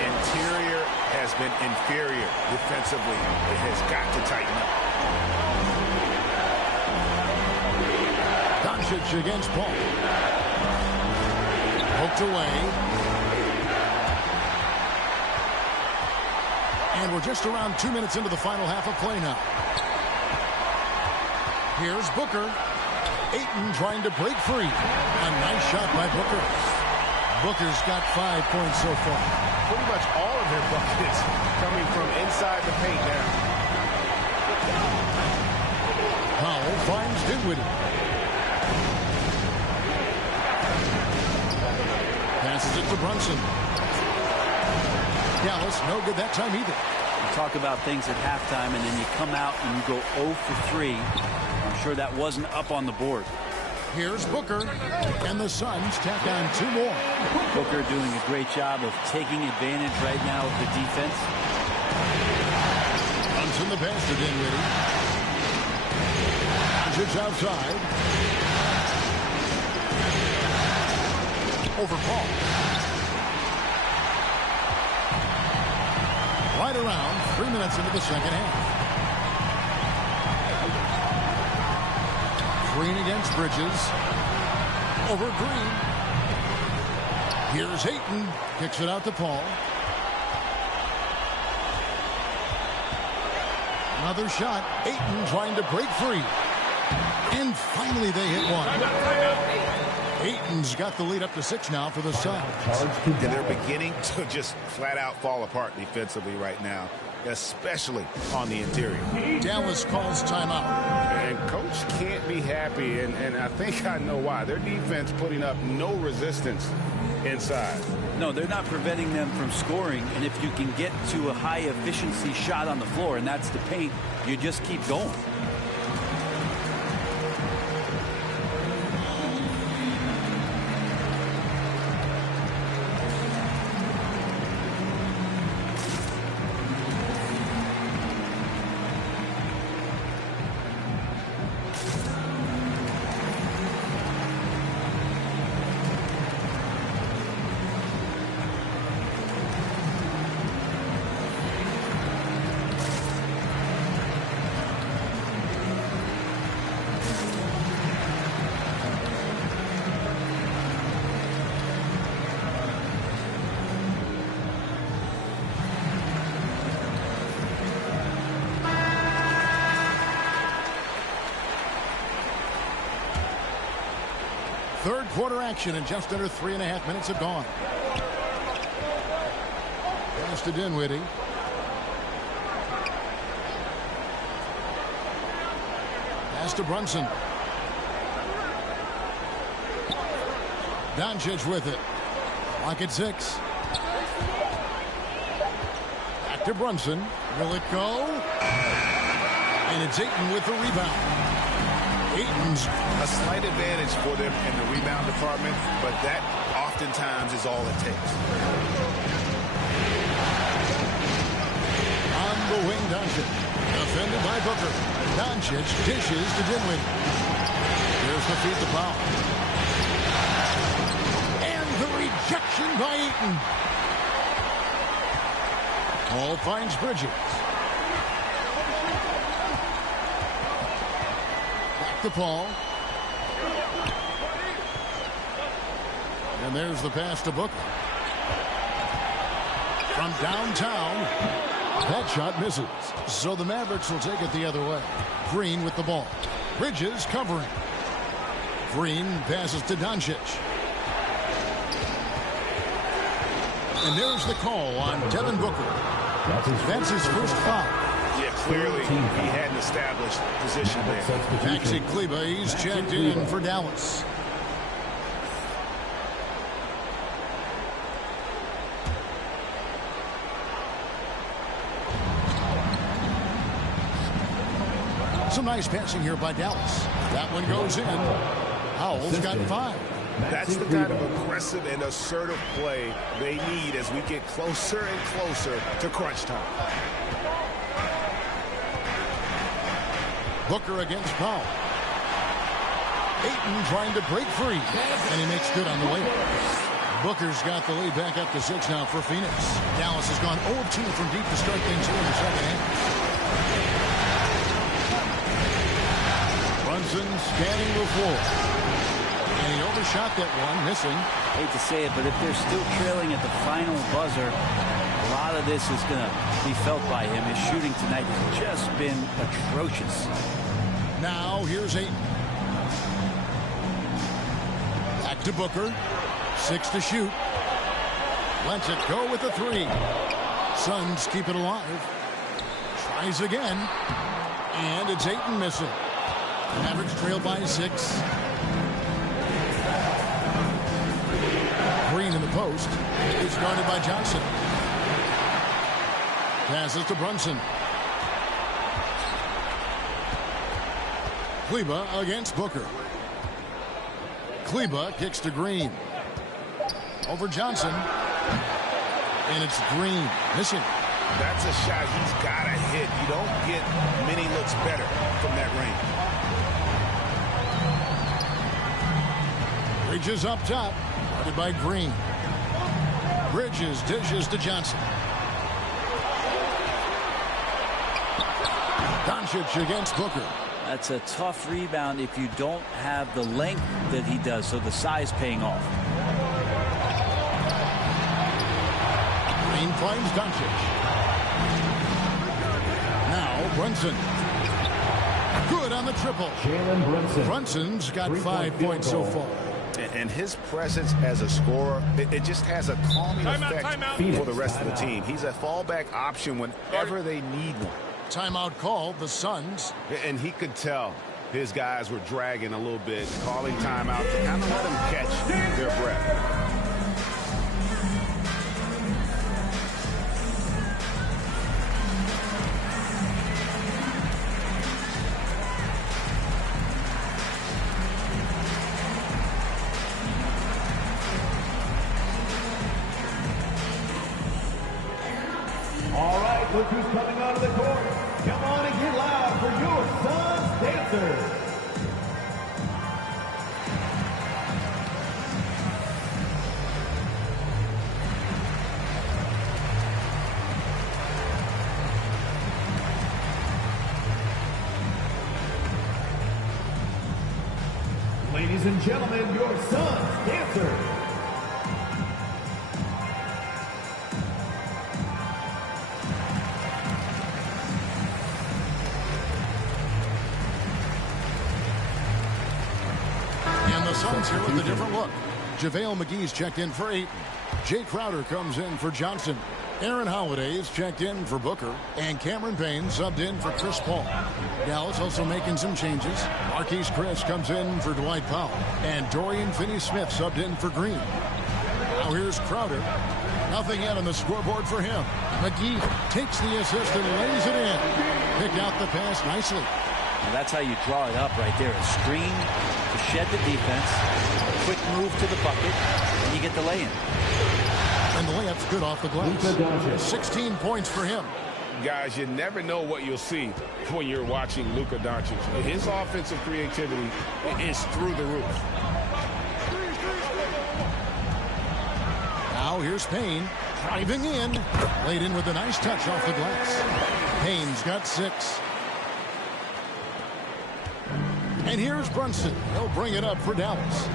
Interior has been inferior defensively. It has got to tighten up. Doncic against Paul. Poked away. And we're just around 2 minutes into the final half of play now. Here's Booker. Ayton trying to break free. A nice shot by Booker. Booker's got 5 points so far. Pretty much all of their buckets coming from inside the paint now. Powell finds Dinwiddie. Passes it to Brunson. Dallas, no good that time either. You talk about things at halftime, and then you come out and you go 0 for 3. I'm sure that wasn't up on the board. Here's Booker, and the Suns tack on 2 more. Booker doing a great job of taking advantage right now of the defense. Brunson the pass to Dinwiddie. It's outside. Over Paul. Right around 3 minutes into the second half. Green against Bridges. Over Green. Here's Ayton. Kicks it out to Paul. Another shot. Ayton trying to break free. And finally they hit one. Ayton's got the lead up to 6 now for the Suns. And they're beginning to just flat out fall apart defensively right now, especially on the interior. Dallas calls timeout. And coach can't be happy, and I think I know why. Their defense putting up no resistance inside. No, they're not preventing them from scoring, and if you can get to a high efficiency shot on the floor, and that's the paint, you just keep going. Third quarter action, and just under 3.5 minutes have gone. Pass to Dinwiddie. Pass to Brunson. Doncic with it. Clock at 6. Back to Brunson. Will it go? And it's Ayton with the rebound. Ayton's a slight advantage for them in the rebound department, but that oftentimes is all it takes. On the wing, Doncic. Defended by Booker. Doncic dishes to Dinwiddie. Here's the feed to Powell. And the rejection by Ayton. Paul finds Bridges. Back to Paul. And there's the pass to Booker. From downtown. That shot misses. So the Mavericks will take it the other way. Green with the ball. Bridges covering. Green passes to Doncic. And there's the call on Devin Booker. That's his first foul. Yeah, clearly he hadn't established position there. Maxi Kleber, he's checked in for Dallas. Some nice passing here by Dallas. That one goes in. Howell's got 5. That's the kind of aggressive and assertive play they need as we get closer and closer to crunch time. Booker against Powell. Ayton trying to break free, and he makes good on the layup. Booker's got the lead back up to 6 now for Phoenix. Dallas has gone 0 of 2 from deep to start things here in the second half. Brunson scanning the floor. And he overshot that one, missing. Hate to say it, but if they're still trailing at the final buzzer, a lot of this is going to be felt by him. His shooting tonight has just been atrocious. Now here's Ayton. Back to Booker. 6 to shoot. Lets it go with the 3. Suns keep it alive. Tries again. And it's Ayton missing. Mavericks trail by 6. Green in the post. It's guarded by Johnson. Passes to Brunson. Kleber against Booker. Kleber kicks to Green. Over Johnson. And it's Green missing. That's a shot he's got to hit. You don't get many looks better from that range. Bridges up top. Guarded by Green. Bridges dishes to Johnson. Doncic against Booker. That's a tough rebound if you don't have the length that he does, so the size paying off. Green finds Doncic. Now Brunson. Good on the triple. Jalen Brunson. Brunson's got 5 points so far. And his presence as a scorer, it just has a calming effect for the rest of the team. He's a fallback option whenever they need one. Timeout called, the Suns. And he could tell his guys were dragging a little bit, calling timeout to kind of let them catch their breath. All right, look who's coming onto the court. Come on and get loud for your Suns dancers. Ladies and gentlemen, your Suns dancers. Suns here with a different look. JaVale McGee's checked in for Ayton. Jay Crowder comes in for Johnson. Aaron Holiday's checked in for Booker. And Cameron Payne subbed in for Chris Paul. Dallas also making some changes. Marquise Chris comes in for Dwight Powell. And Dorian Finney-Smith subbed in for Green. Now here's Crowder. Nothing yet on the scoreboard for him. McGee takes the assist and lays it in. Picked out the pass nicely. And that's how you draw it up right there. A screen to shed the defense. A quick move to the bucket. And you get the lay-in. And the layup's good off the glass. 16 points for him. Guys, you never know what you'll see when you're watching Luka Doncic. His offensive creativity is through the roof. Now here's Payne driving in. Laid in with a nice touch off the glass. Payne's got 6. And here's Brunson. He'll bring it up for Dallas.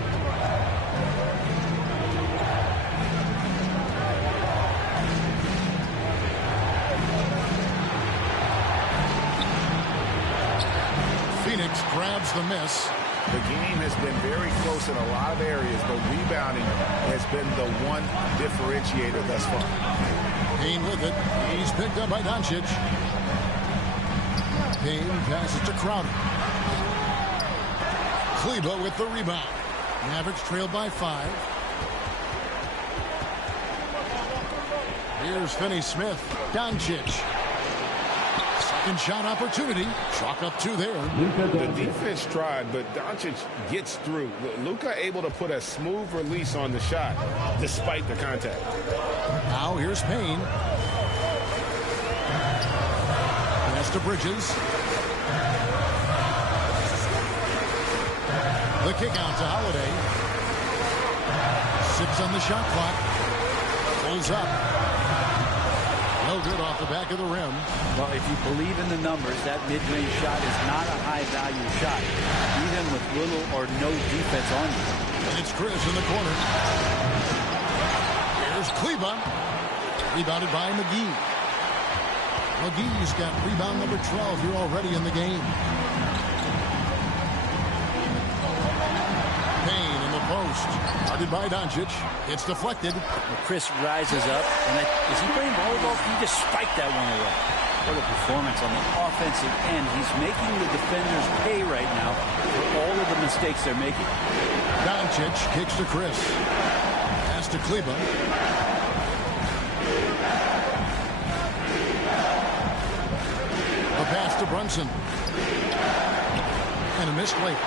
Phoenix grabs the miss. The game has been very close in a lot of areas, but rebounding has been the one differentiator thus far. Payne with it. He's picked up by Doncic. Payne passes to Crowder. Kleba with the rebound. Mavericks trailed by 5. Here's Finney-Smith. Doncic. Second shot opportunity. Chalk up 2 there. The defense tried, but Doncic gets through. Luka able to put a smooth release on the shot despite the contact. Now here's Payne. Pass to Bridges. The kick out to Holiday. 6 on the shot clock. Pulls up. No good off the back of the rim. Well, if you believe in the numbers, that mid-range shot is not a high-value shot, even with little or no defense on you. And it's Chris in the corner. Here's Kleba. Rebounded by McGee. McGee's got rebound number 12 here already in the game. Payne in the post. Guarded by Doncic. It's deflected. Chris rises up. And is he playing volleyball? He just spiked that one away. What a performance on the offensive end. He's making the defenders pay right now for all of the mistakes they're making. Doncic kicks to Chris. Pass to Kleba. A pass to Brunson. And a missed late.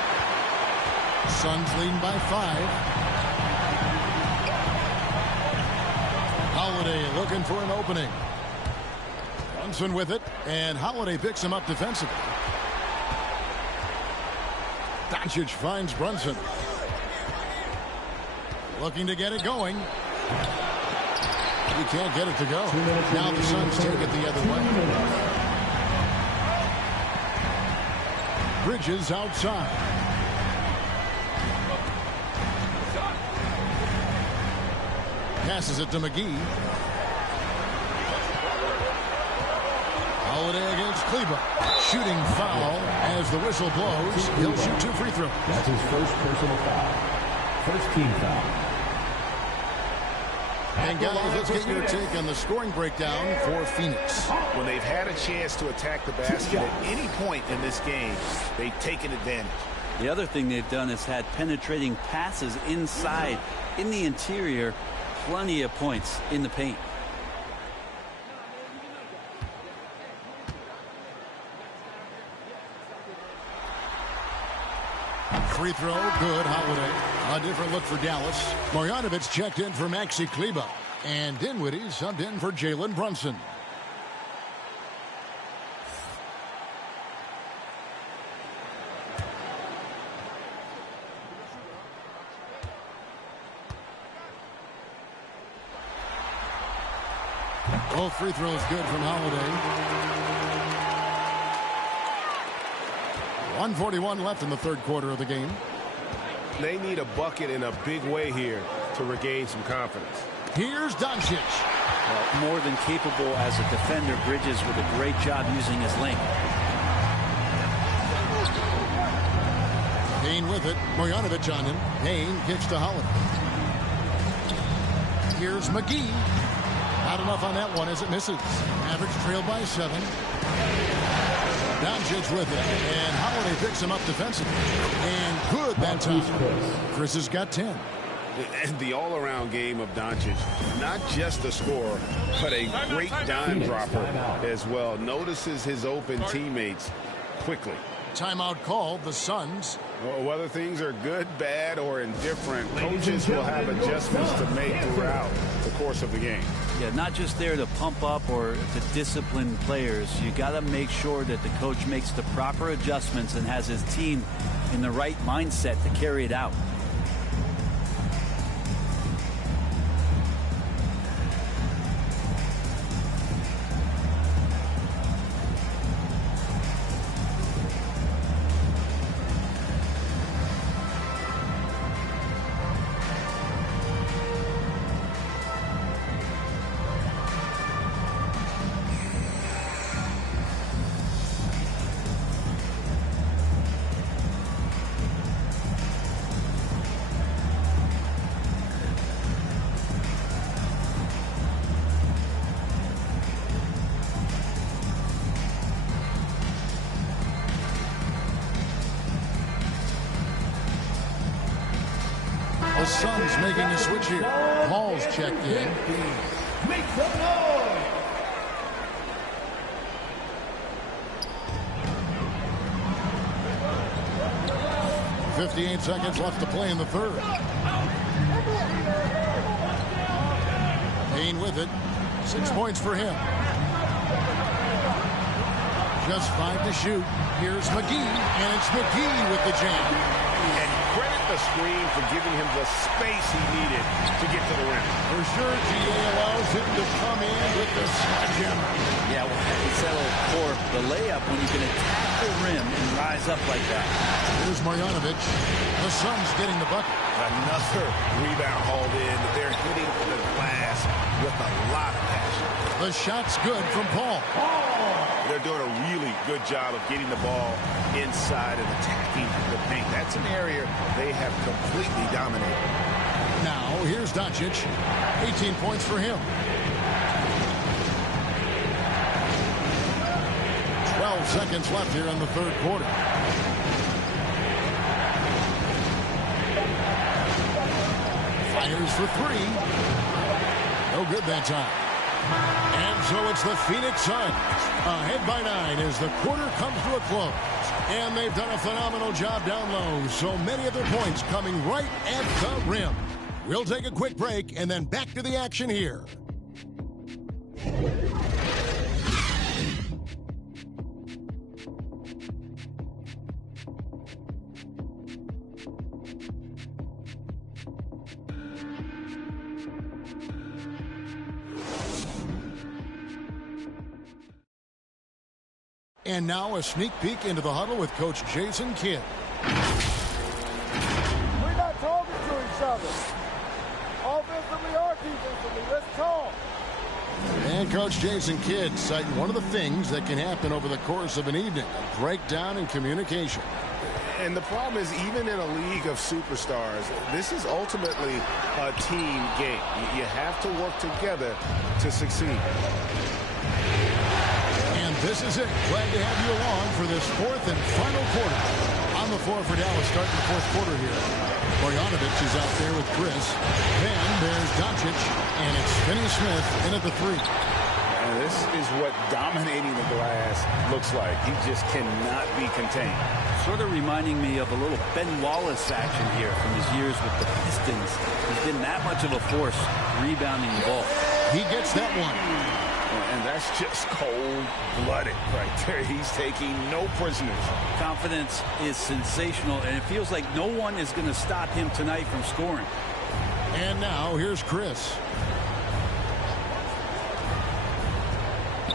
Suns leading by 5. Holiday looking for an opening. Brunson with it, and Holiday picks him up defensively. Doncic finds Brunson. Looking to get it going. He can't get it to go. Now the Suns take it the other way. Bridges outside. Passes it to McGee. Holiday against Kleba. Shooting foul as the whistle blows. He'll shoot 2 free throws. That's his first personal foul. First team foul. And guys, let's get your take on the scoring breakdown for Phoenix. When they've had a chance to attack the basket at any point in this game, they've taken advantage. The other thing they've done is had penetrating passes inside, in the interior, plenty of points in the paint. Free throw, good. Holiday. A different look for Dallas. Marjanovic checked in for Maxi Kleba. And Dinwiddie subbed in for Jalen Brunson. Both free throws good from Holiday. 1:41 left in the third quarter of the game. They need a bucket in a big way here to regain some confidence. Here's Doncic. More than capable as a defender. Bridges with a great job using his length. Payne with it. Marjanovic on him. Payne kicks to Holiday. Here's McGee. Not enough on that one as it misses. Mavericks trail by 7. Doncic with it. And Holiday picks him up defensively. And good that time. Chris has got 10. And the all-around game of Doncic, not just a scorer, but a great dime dropper as well. Notices his open teammates quickly. Timeout called, the Suns. Well, whether things are good, bad, or indifferent, coaches will have adjustments to make throughout the course of the game. Yeah, not just there to pump up or to discipline players. You got to make sure that the coach makes the proper adjustments and has his team in the right mindset to carry it out. The Suns making a switch here. Paul's checked in. Make some noise. .58 seconds left to play in the third. Payne with it. 6 points for him. Just 5 to shoot. Here's McGee, and it's McGee with the jam. And credit the screen for giving him the space he needed to get to the rim. For sure, GA allows him to come in with the sledgehammer. Yeah, well, settle for the layup when you can attack the rim and rise up like that. Here's Marjanovic. The Suns getting the bucket. Another rebound hauled in. They're hitting the glass with a lot of passion. The shot's good from Paul. They're doing a really good job of getting the ball inside and attacking the paint. That's an area they have completely dominated. Now, here's Doncic. 18 points for him. 12 seconds left here in the third quarter. Fires for 3. No good that time. And so it's the Phoenix Suns ahead by 9 as the quarter comes to a close. And they've done a phenomenal job down low. So many of their points coming right at the rim. We'll take a quick break and then back to the action here. And now a sneak peek into the huddle with Coach Jason Kidd. We're not talking to each other. Offensively or defensively, let's talk. And Coach Jason Kidd citing one of the things that can happen over the course of an evening, a breakdown in communication. And the problem is, even in a league of superstars, this is ultimately a team game. You have to work together to succeed. And this is it. Glad to have you along for this fourth and final quarter. On the floor for Dallas, starting the fourth quarter here. Marjanovic is out there with Chris. Then there's Doncic, and it's Finney-Smith in at the 3. And this is what dominating the glass looks like. He just cannot be contained. Sort of reminding me of a little Ben Wallace action here from his years with the Pistons. He's been that much of a force rebounding the ball. He gets that one. And that's just cold-blooded right there. He's taking no prisoners. Confidence is sensational, and it feels like no one is going to stop him tonight from scoring. And now here's Chris.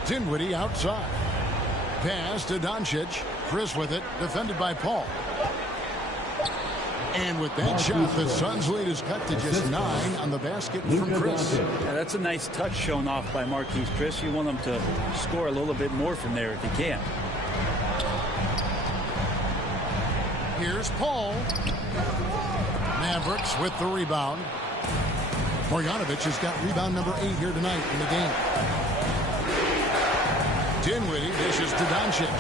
Dinwiddie outside. Pass to Doncic. Chris with it, defended by Paul. And with that shot, the Suns' lead is cut to just 9 on the basket from Chris. Yeah, that's a nice touch shown off by Marquise Chris. You want him to score a little bit more from there if he can. Here's Paul. Mavericks with the rebound. Marjanovic has got rebound number 8 here tonight in the game. Dinwiddie dishes to Doncic.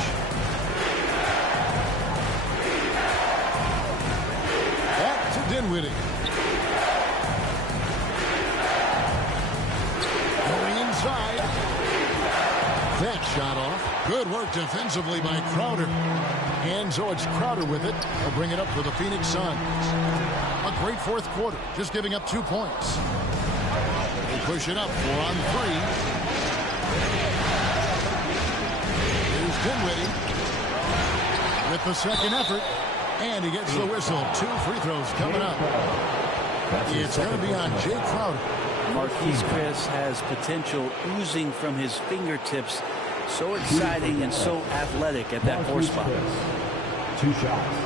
Back to Dinwiddie. Going inside. That shot off. Good work defensively by Crowder. And so it's Crowder with it. They'll bring it up for the Phoenix Suns. A great fourth quarter, just giving up 2 points. They push it up 4 on 3. Here's Dinwiddie with the second effort. And he gets the whistle. 2 free throws coming up. It's going to be on Jay Crowder. Marquise Chris has potential oozing from his fingertips. So exciting and so athletic at that 4 spot. 2 shots.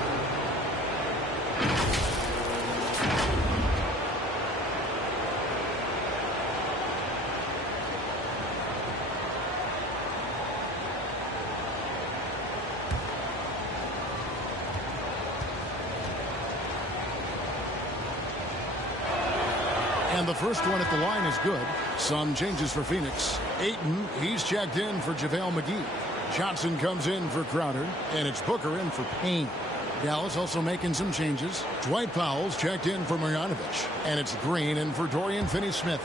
And the first one at the line is good. Some changes for Phoenix. Ayton, he's checked in for JaVale McGee. Johnson comes in for Crowder, and it's Booker in for Payne. Dallas also making some changes. Dwight Powell's checked in for Marjanovic, and it's Green in for Dorian Finney-Smith.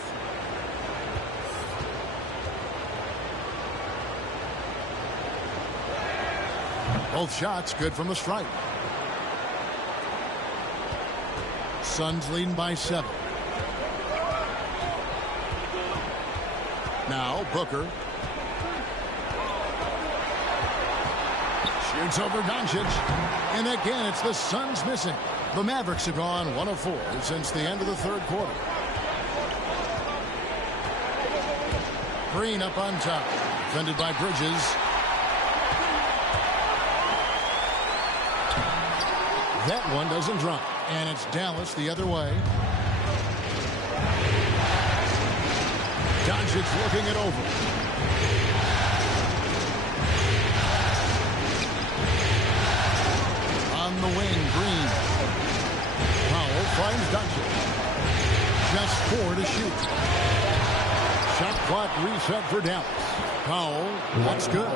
Both shots good from the stripe. Suns leading by 7. Now Booker shoots over Doncic, and again it's the Suns missing. The Mavericks have gone 1 of 4 since the end of the third quarter. Green up on top, defended by Bridges. That one doesn't drop, and it's Dallas the other way. Doncic looking it over. On the wing, Green. Powell finds Doncic. Just 4 to shoot. Shot clock reset for Dallas. Powell, that's good.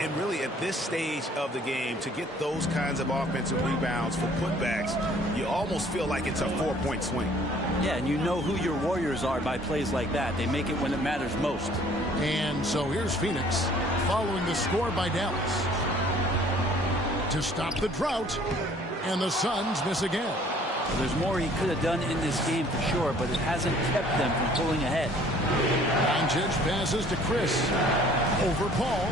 And really at this stage of the game, to get those kinds of offensive rebounds for putbacks, you almost feel like it's a 4-point swing. Yeah, and you know who your Warriors are by plays like that. They make it when it matters most. And so here's Phoenix following the score by Dallas. To stop the drought, and the Suns miss again. Well, there's more he could have done in this game for sure, but it hasn't kept them from pulling ahead. Doncic passes to Chris. Over Paul.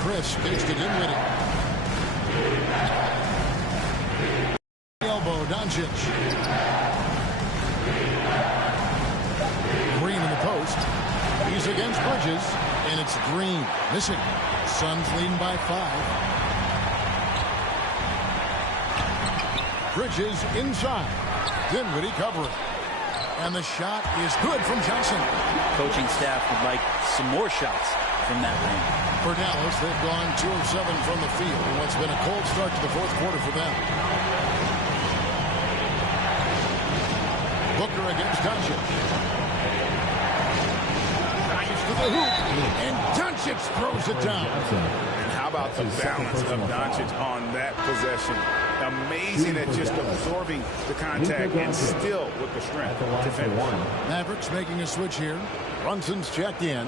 Chris gets to Dinwiddie. Elbow, Doncic. Green in the post. He's against Bridges, and it's Green missing. Suns leading by 5. Bridges inside. Dinwiddie covering. And the shot is good from Johnson. Coaching staff would like some more shots from that range. For Dallas, they've gone 2 of 7 from the field in what's been a cold start to the fourth quarter for them. Booker against Doncic. Drives to the hoop, and Doncic throws it down. And how about the balance of Doncic on that possession? Amazing at just absorbing the contact and still with the strength to finish. Mavericks making a switch here. Brunson's checked in.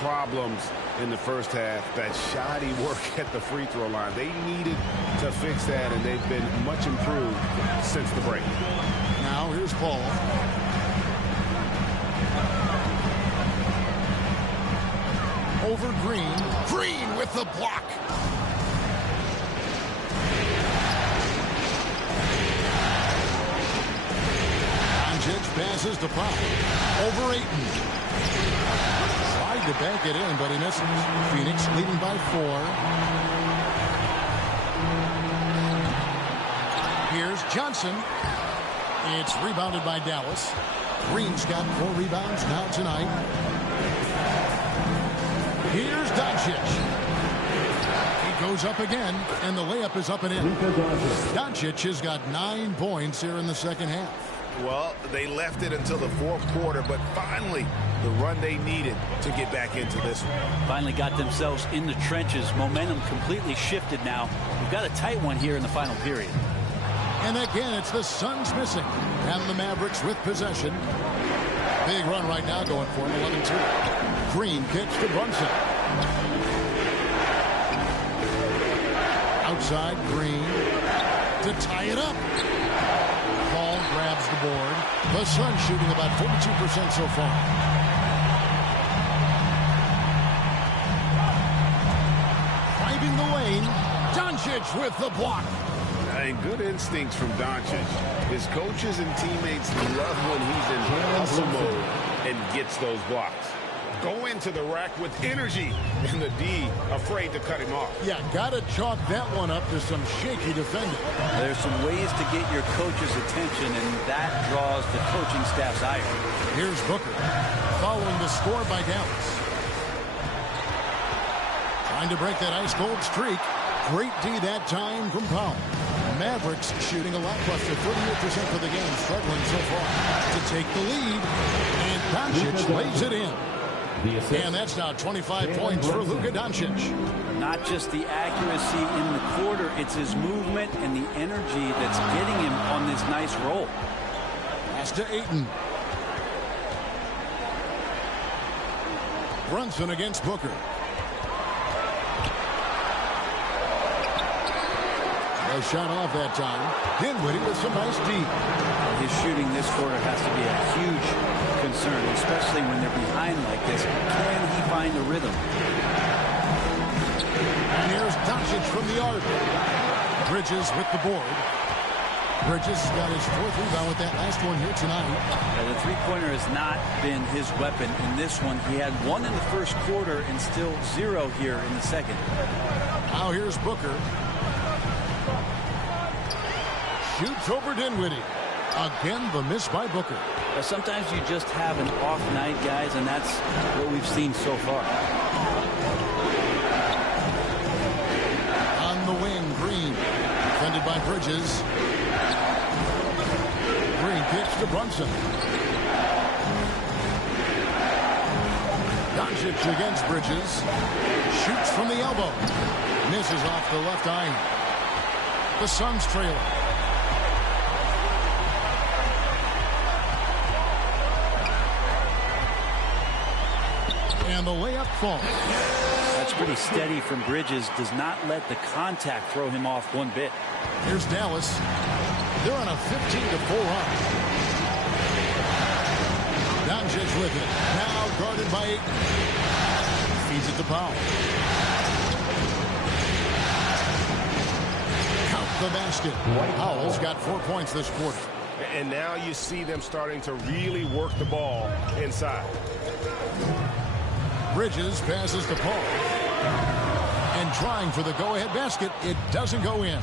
Problems in the first half, that shoddy work at the free throw line. They needed to fix that, and they've been much improved since the break. Now here's Paul. Over Green. Green with the block. Doncic passes to Powell. Over Ayton. To bank it in, but he misses. Phoenix leading by 4. Here's Johnson. It's rebounded by Dallas. Green's got 4 rebounds now tonight. Here's Doncic. He goes up again, and the layup is up and in. Doncic has got 9 points here in the second half. Well, they left it until the fourth quarter, but finally the run they needed to get back into this one. Finally got themselves in the trenches. Momentum completely shifted now. We've got a tight one here in the final period. And again, it's the Suns missing. And the Mavericks with possession. Big run right now going for him, 11-2. Green kicks to Brunson. Outside, Green to tie it up. Paul grabs the board. The Suns shooting about 42% so far. Driving the lane. Doncic with the block. And good instincts from Doncic. His coaches and teammates love when he's in hustle mode and gets those blocks. Go into the rack with energy, and the D afraid to cut him off. Yeah, gotta chalk that one up to some shaky defending. There's some ways to get your coach's attention, and that draws the coaching staff's ire. Here's Booker, following the score by Dallas. Trying to break that ice-cold streak. Great D that time from Powell. Mavericks shooting a lackluster 38% for the game, struggling so far to take the lead. And Doncic lays it in. And that's now 25 points for Luka Doncic. Not just the accuracy in the quarter, it's his movement and the energy that's getting him on this nice roll. Pass to Ayton. Brunson against Booker. No shot off that time. Dinwiddie with some nice D. His shooting this quarter has to be a huge concern, especially when they're behind like this. Can he find a rhythm? And here's Doncic from the arc. Bridges with the board. Bridges got his 4th rebound with that last one here tonight. The three-pointer has not been his weapon in this one. He had 1 in the first quarter and still 0 here in the second. Now here's Booker. Shoots over Dinwiddie. Again, the miss by Booker. Sometimes you just have an off night, guys, and that's what we've seen so far. On the wing, Green. Defended by Bridges. Green kicks to Brunson. Doncic against Bridges. Shoots from the elbow. Misses off the left eye. The Suns trailing. And the layup falls. That's pretty steady from Bridges. Does not let the contact throw him off one bit. Here's Dallas. They're on a 15-4 run. Doncic with it. Now guarded by Ayton. Feeds it to Powell. Count the basket. Powell's got 4 points this quarter. And now you see them starting to really work the ball inside. Bridges passes to Paul. And trying for the go-ahead basket. It doesn't go in.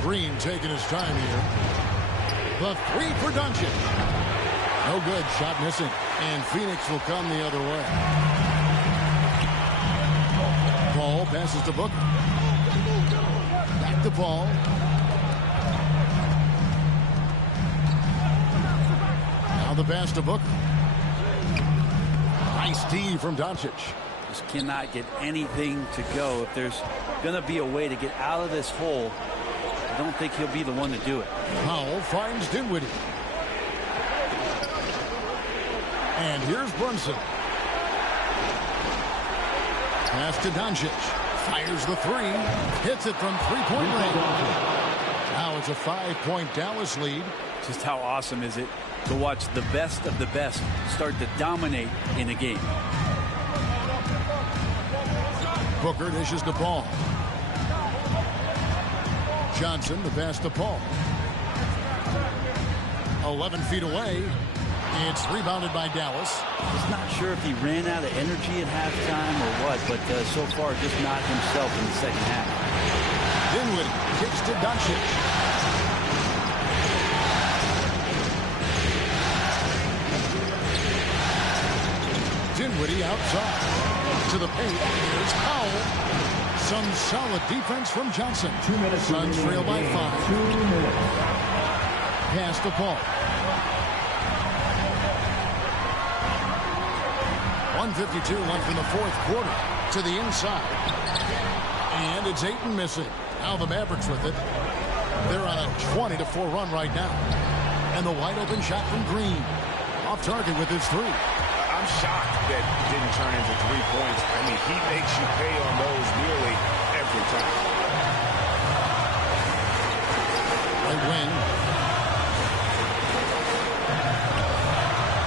Green taking his time here. The 3 for Doncic. No good. Shot missing. And Phoenix will come the other way. Paul passes to Booker. Back to Paul. Now the pass to Booker. Nice D from Doncic. Just cannot get anything to go. If there's going to be a way to get out of this hole, I don't think he'll be the one to do it. Powell finds Dinwiddie. And here's Brunson. Pass to Doncic. Fires the 3. Hits it from 3-point range. Now it's a 5-point Dallas lead. Just how awesome is it to watch the best of the best start to dominate in a game. Booker dishes to Paul. Johnson, the pass to Paul. 11 feet away. It's rebounded by Dallas. Just not sure if he ran out of energy at halftime or what, but so far just not himself in the second half. Dinwiddie kicks to Doncic. Dinwiddie outside. To the paint. Here's Powell. Some solid defense from Johnson. 2 minutes. Suns trail by 5. 2 minutes. Pass to Paul. 1:52 left in the fourth quarter. To the inside. And it's Ayton missing. Now the Mavericks with it. They're on a 20-4 run right now. And the wide open shot from Green. Off target with his three. I'm shocked that didn't turn into 3 points. I mean, he makes you pay on those nearly every time. Right wing.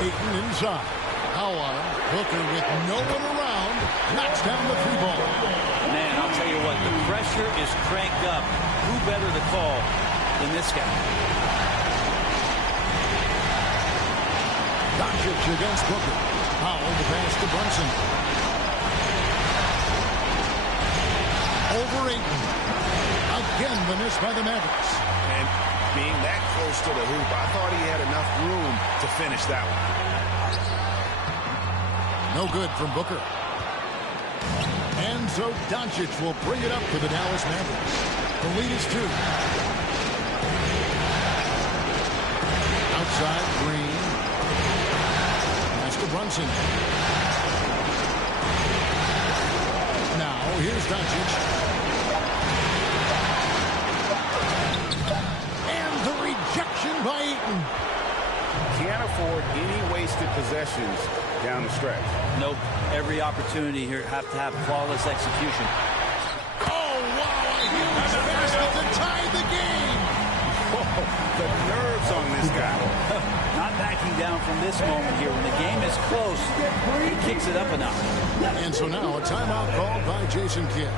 Ayton inside. How on him. Booker with no one around. Knocks down the 3-ball. Man, I'll tell you what, the pressure is cranked up. Who better to call than this guy? Doncic against Booker. Powell the pass to Brunson. Over Ayton. Again the miss by the Mavericks. And being that close to the hoop, I thought he had enough room to finish that one. No good from Booker. And so Doncic will bring it up for the Dallas Mavericks. The lead is 2. Outside, Green. Pass to Brunson. Now, here's Doncic. And the rejection by Ayton. Can't afford any wasted possessions down the stretch. Nope. Every opportunity here have to have flawless execution. Oh, wow. A huge basket to tie the game. Whoa, the nerves on this guy. Not backing down from this moment here. When the game is close, he kicks it up a notch. And so now a timeout called by Jason Kidd.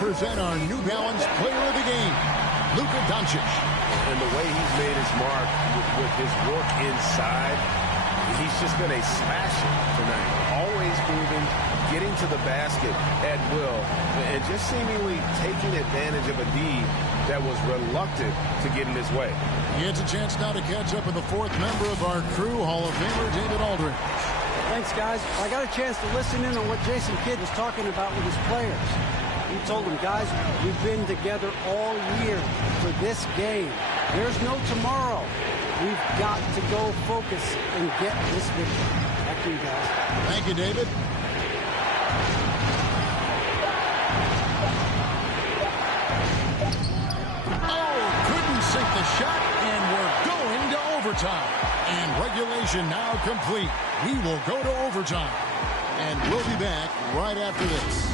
Present our New Balance Player of the Game, Luka Doncic. And the way he's made his mark with his work inside, he's just been a smasher tonight. Always moving, getting to the basket at will, and just seemingly taking advantage of a D that was reluctant to get in his way. He has a chance now to catch up with the fourth member of our crew, Hall of Famer David Aldridge. Thanks, guys. I got a chance to listen in on what Jason Kidd was talking about with his players. He told them, guys, we've been together all year for this game. There's no tomorrow. We've got to go focus and get this victory. Back to you guys. Thank you, David. Oh, couldn't sink the shot, and we're going to overtime. And regulation now complete. We will go to overtime. And we'll be back right after this.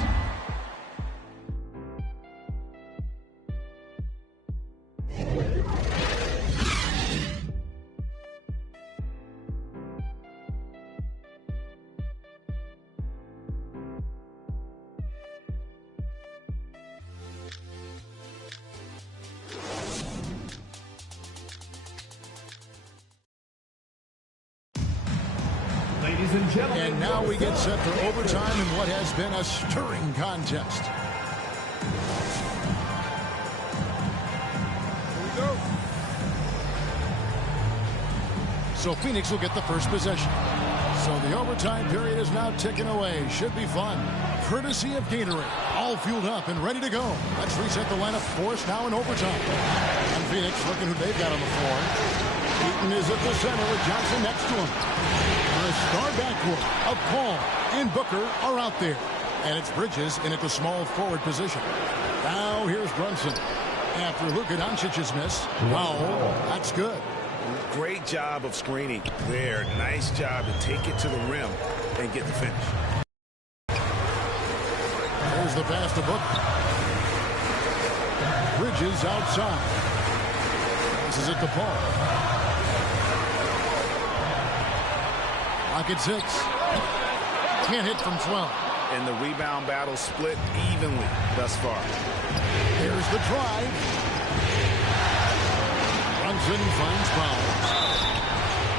Ladies and gentlemen. And now we get set for overtime in what has been a stirring contest. Here we go. So Phoenix will get the first possession. So the overtime period is now ticking away. Should be fun. courtesy of Gatorade. All fueled up and ready to go. Let's reset the lineup for us now in overtime. And Phoenix looking who they've got on the floor. Eaton is at the center with Johnson next to him. The star backcourt of Paul and Booker are out there. And it's Bridges in at the small forward position. Now here's Brunson. After Luka Doncic's miss. Wow, that's good. Great job of screening there. Nice job to take it to the rim and get the finish. There's the pass to Booker. Bridges outside. This is it to Paul. Lock at 6. Can't hit from 12. And the rebound battle split evenly thus far. Here's the drive. Brunson finds Brown.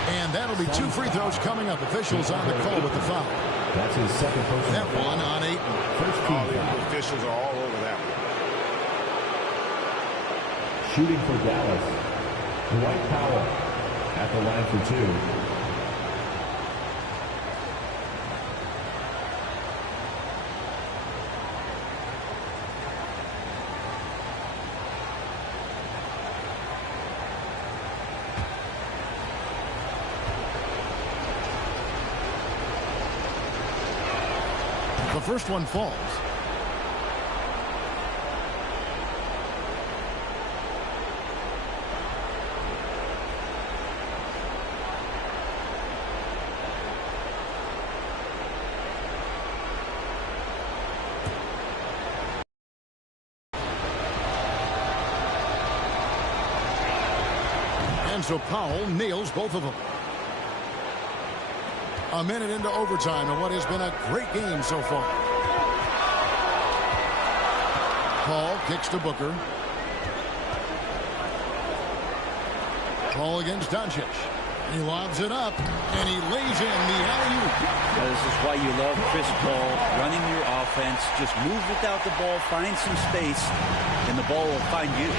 And that'll be 2 free throws coming up. Officials on the call with the foul. That's his second personal. That one on 8. First team All the foul. officials are all over that one. Shooting for Dallas, Dwight Powell at the line for 2. The first one falls. And so Powell nails both of them. A minute into overtime in what has been a great game so far. Paul kicks to Booker. Paul against Doncic. He lobs it up, and he lays in the alley-oop. This is why you love Chris Paul running your offense. Just move without the ball, find some space, and the ball will find you.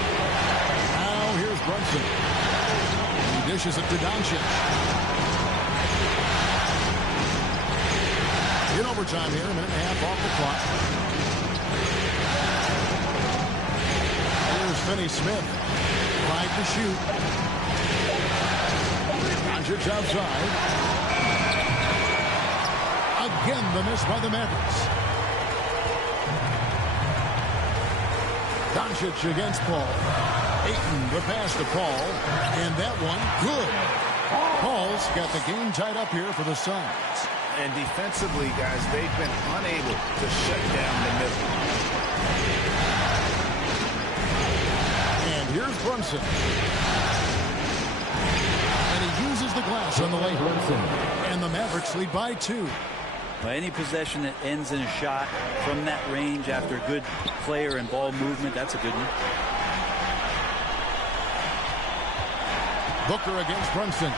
Now here's Brunson. He dishes it to Doncic. In overtime here, a minute and a half off the clock. Here's Finney Smith. 5 to shoot. Doncic outside. Again, the miss by the Mavericks. Doncic against Paul. Ayton, the pass to Paul. And that one, good. Paul's got the game tied up here for the Suns. And defensively, guys, they've been unable to shut down the middle. And here's Brunson. And he uses the glass on the lane. And the Mavericks lead by 2. Well, any possession that ends in a shot from that range after good player and ball movement, that's a good one. Booker against Brunson.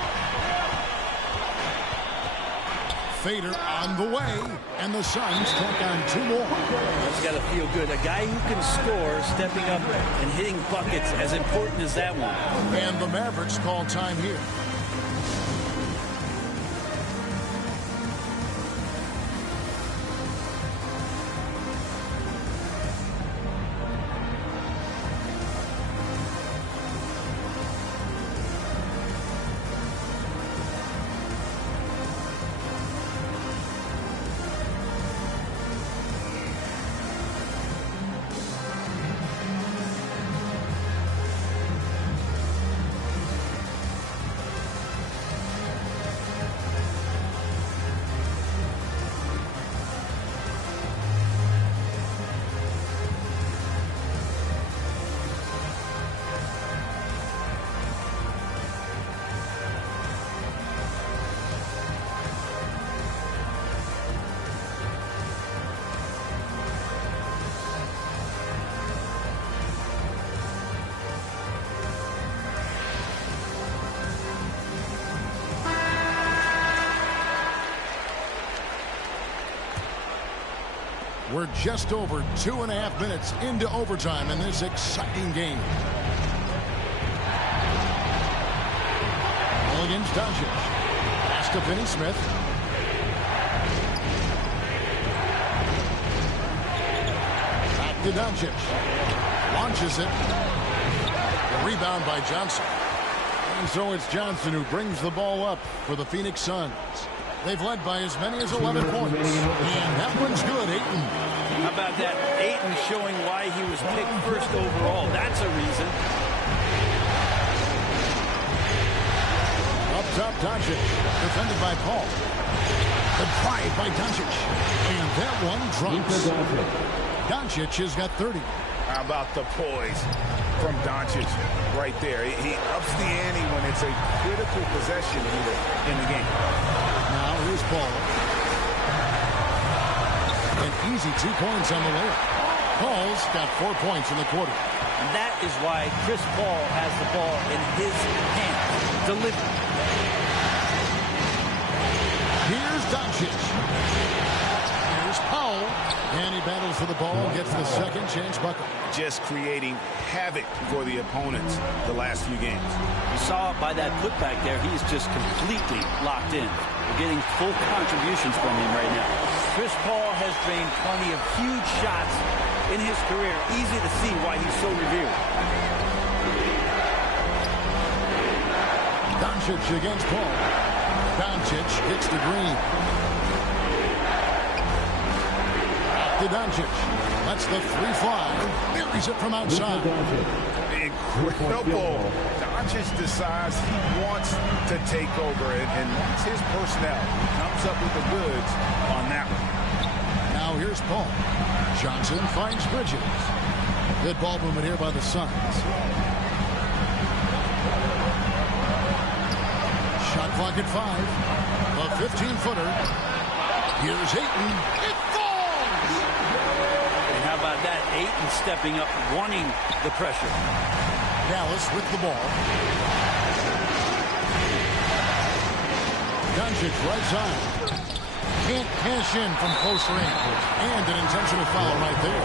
Fader on the way, and the Suns tack on 2 more. That's got to feel good. A guy who can score, stepping up and hitting buckets, as important as that one. And the Mavericks call time here. We're just over 2.5 minutes into overtime in this exciting game. Ball against Doncic. Pass to Finney Smith. to Doncic. Launches it. The rebound by Johnson. And so it's Johnson who brings the ball up for the Phoenix Suns. They've led by as many as 11 points. And that one's good, Ayton. How about that? Ayton showing why he was picked first overall. That's a reason. Up top, Doncic. Defended by Paul. The drive by Doncic. And that one drops. Doncic has got 30. How about the poise from Doncic right there? He ups the ante when it's a critical possession here in the game. Now here's Paul. An easy 2 points on the layup. Paul's got 4 points in the quarter. And that is why Chris Paul has the ball in his hands. Delivered. Here's Doncic. Here's Powell. And he battles for the ball and gets the second chance bucket. Just creating havoc for the opponents the last few games. You saw by that putback there, he's just completely locked in. We're getting full contributions from him right now. Chris Paul has drained plenty of huge shots in his career. Easy to see why he's so revered. Doncic against Paul. Doncic hits the green. To Doncic. Lets the three fly. Buries it from outside. Incredible. Doncic decides he wants to take over, and that's his personnel. He comes up with the goods on that one. Now here's Paul. Johnson finds Bridges. Good ball movement here by the Suns. Shot clock at 5. A 15-footer. Here's Ayton. It falls! And how about that? Ayton stepping up, wanting the pressure. Dallas with the ball. Doncic right side. Can't cash in from close range. And an intentional foul right there.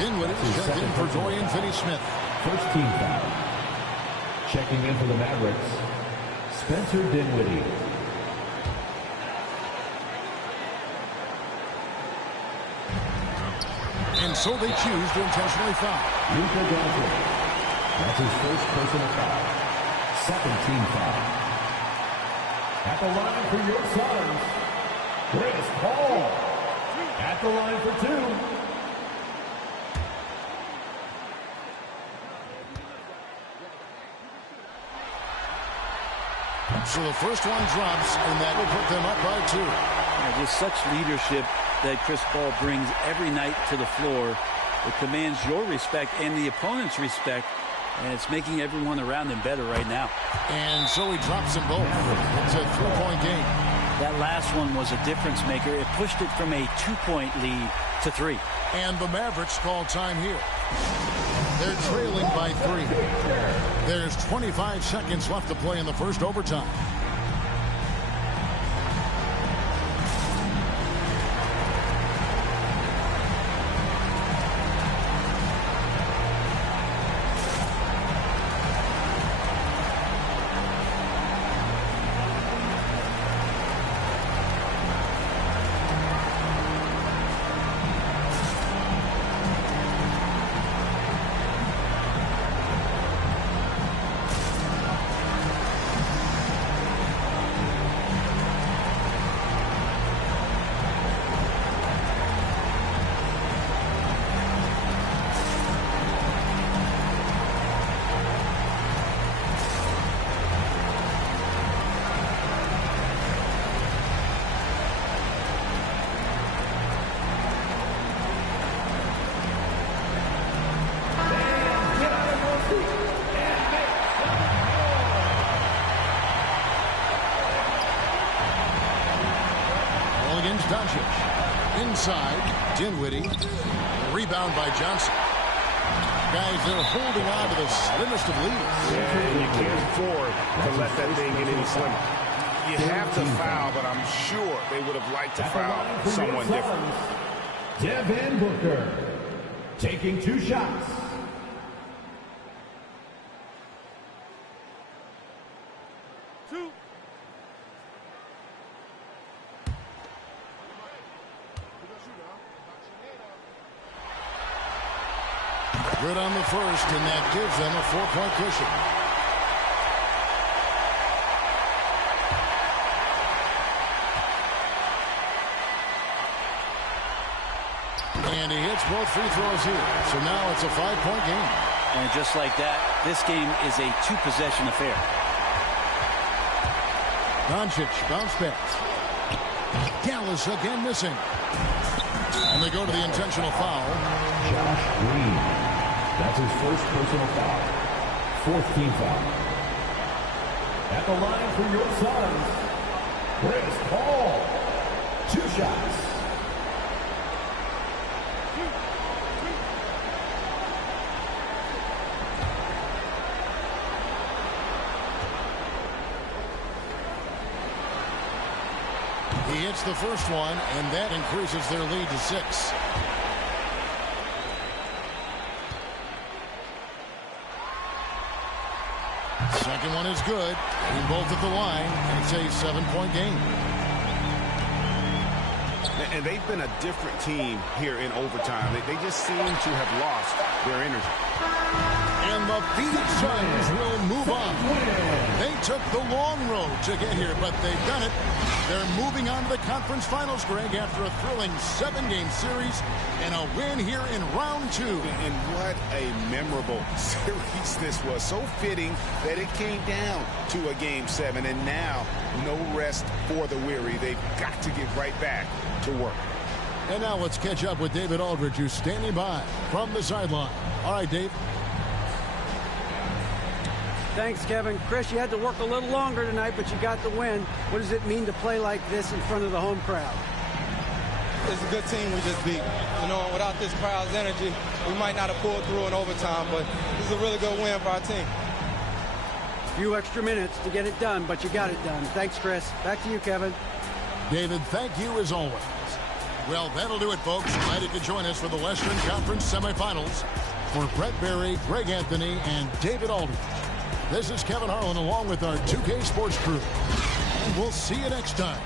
Dinwiddie checked in for Dorian Finney-Smith. First team foul. Checking in for the Mavericks, Spencer Dinwiddie. And so they choose to intentionally foul. Luka Doncic. That's his first personal foul. Second team foul. At the line for your Suns, Chris Paul. At the line for 2. So the first one drops, and that will put them up by 2. Yeah, with such leadership that Chris Paul brings every night to the floor, it commands your respect and the opponent's respect, and it's making everyone around him better right now. And so he drops them both. It's a 3-point game. That last one was a difference maker. It pushed it from a 2-point lead to 3. And the Mavericks call time here. They're trailing by 3. There's 25 seconds left to play in the first overtime. Doncic. Inside, Dinwiddie. Rebound by Johnson. Guys, they're holding on to the slimmest of leads. Yeah, you can't afford to let that thing get any slimmer. You have to foul, but I'm sure they would have liked to foul someone different. Devin Booker taking 2 shots. Good on the first, and that gives them a 4-point cushion. And he hits both free throws here. So now it's a 5-point game. And just like that, this game is a 2-possession affair. Doncic, bounce pass. Dallas again missing. And they go to the intentional foul. Josh Green. That's his first personal foul. 4th team foul. At the line for your Suns, Chris Paul. 2 shots. He hits the first one, and that increases their lead to 6. Second one is good. They both at the line, and it's a 7-point game. And they've been a different team here in overtime. They just seem to have lost their energy. And the Phoenix Suns will move on. They took the long road to get here, but they've done it. They're moving on to the conference finals, Greg, after a thrilling 7-game series and a win here in round 2. And what a memorable series this was. So fitting that it came down to a Game 7, and now no rest for the weary. They've got to get right back to work. And now let's catch up with David Aldridge, who's standing by from the sideline. All right, Dave. Thanks, Kevin. Chris, you had to work a little longer tonight, but you got the win. What does it mean to play like this in front of the home crowd? It's a good team we just beat. You know, without this crowd's energy, we might not have pulled through in overtime, but this is a really good win for our team. A few extra minutes to get it done, but you got it done. Thanks, Chris. Back to you, Kevin. David, thank you as always. Well, that'll do it, folks. Glad you could join us for the Western Conference semifinals. For Brett Berry, Greg Anthony, and David Aldridge, this is Kevin Harlan along with our 2K Sports crew. And we'll see you next time.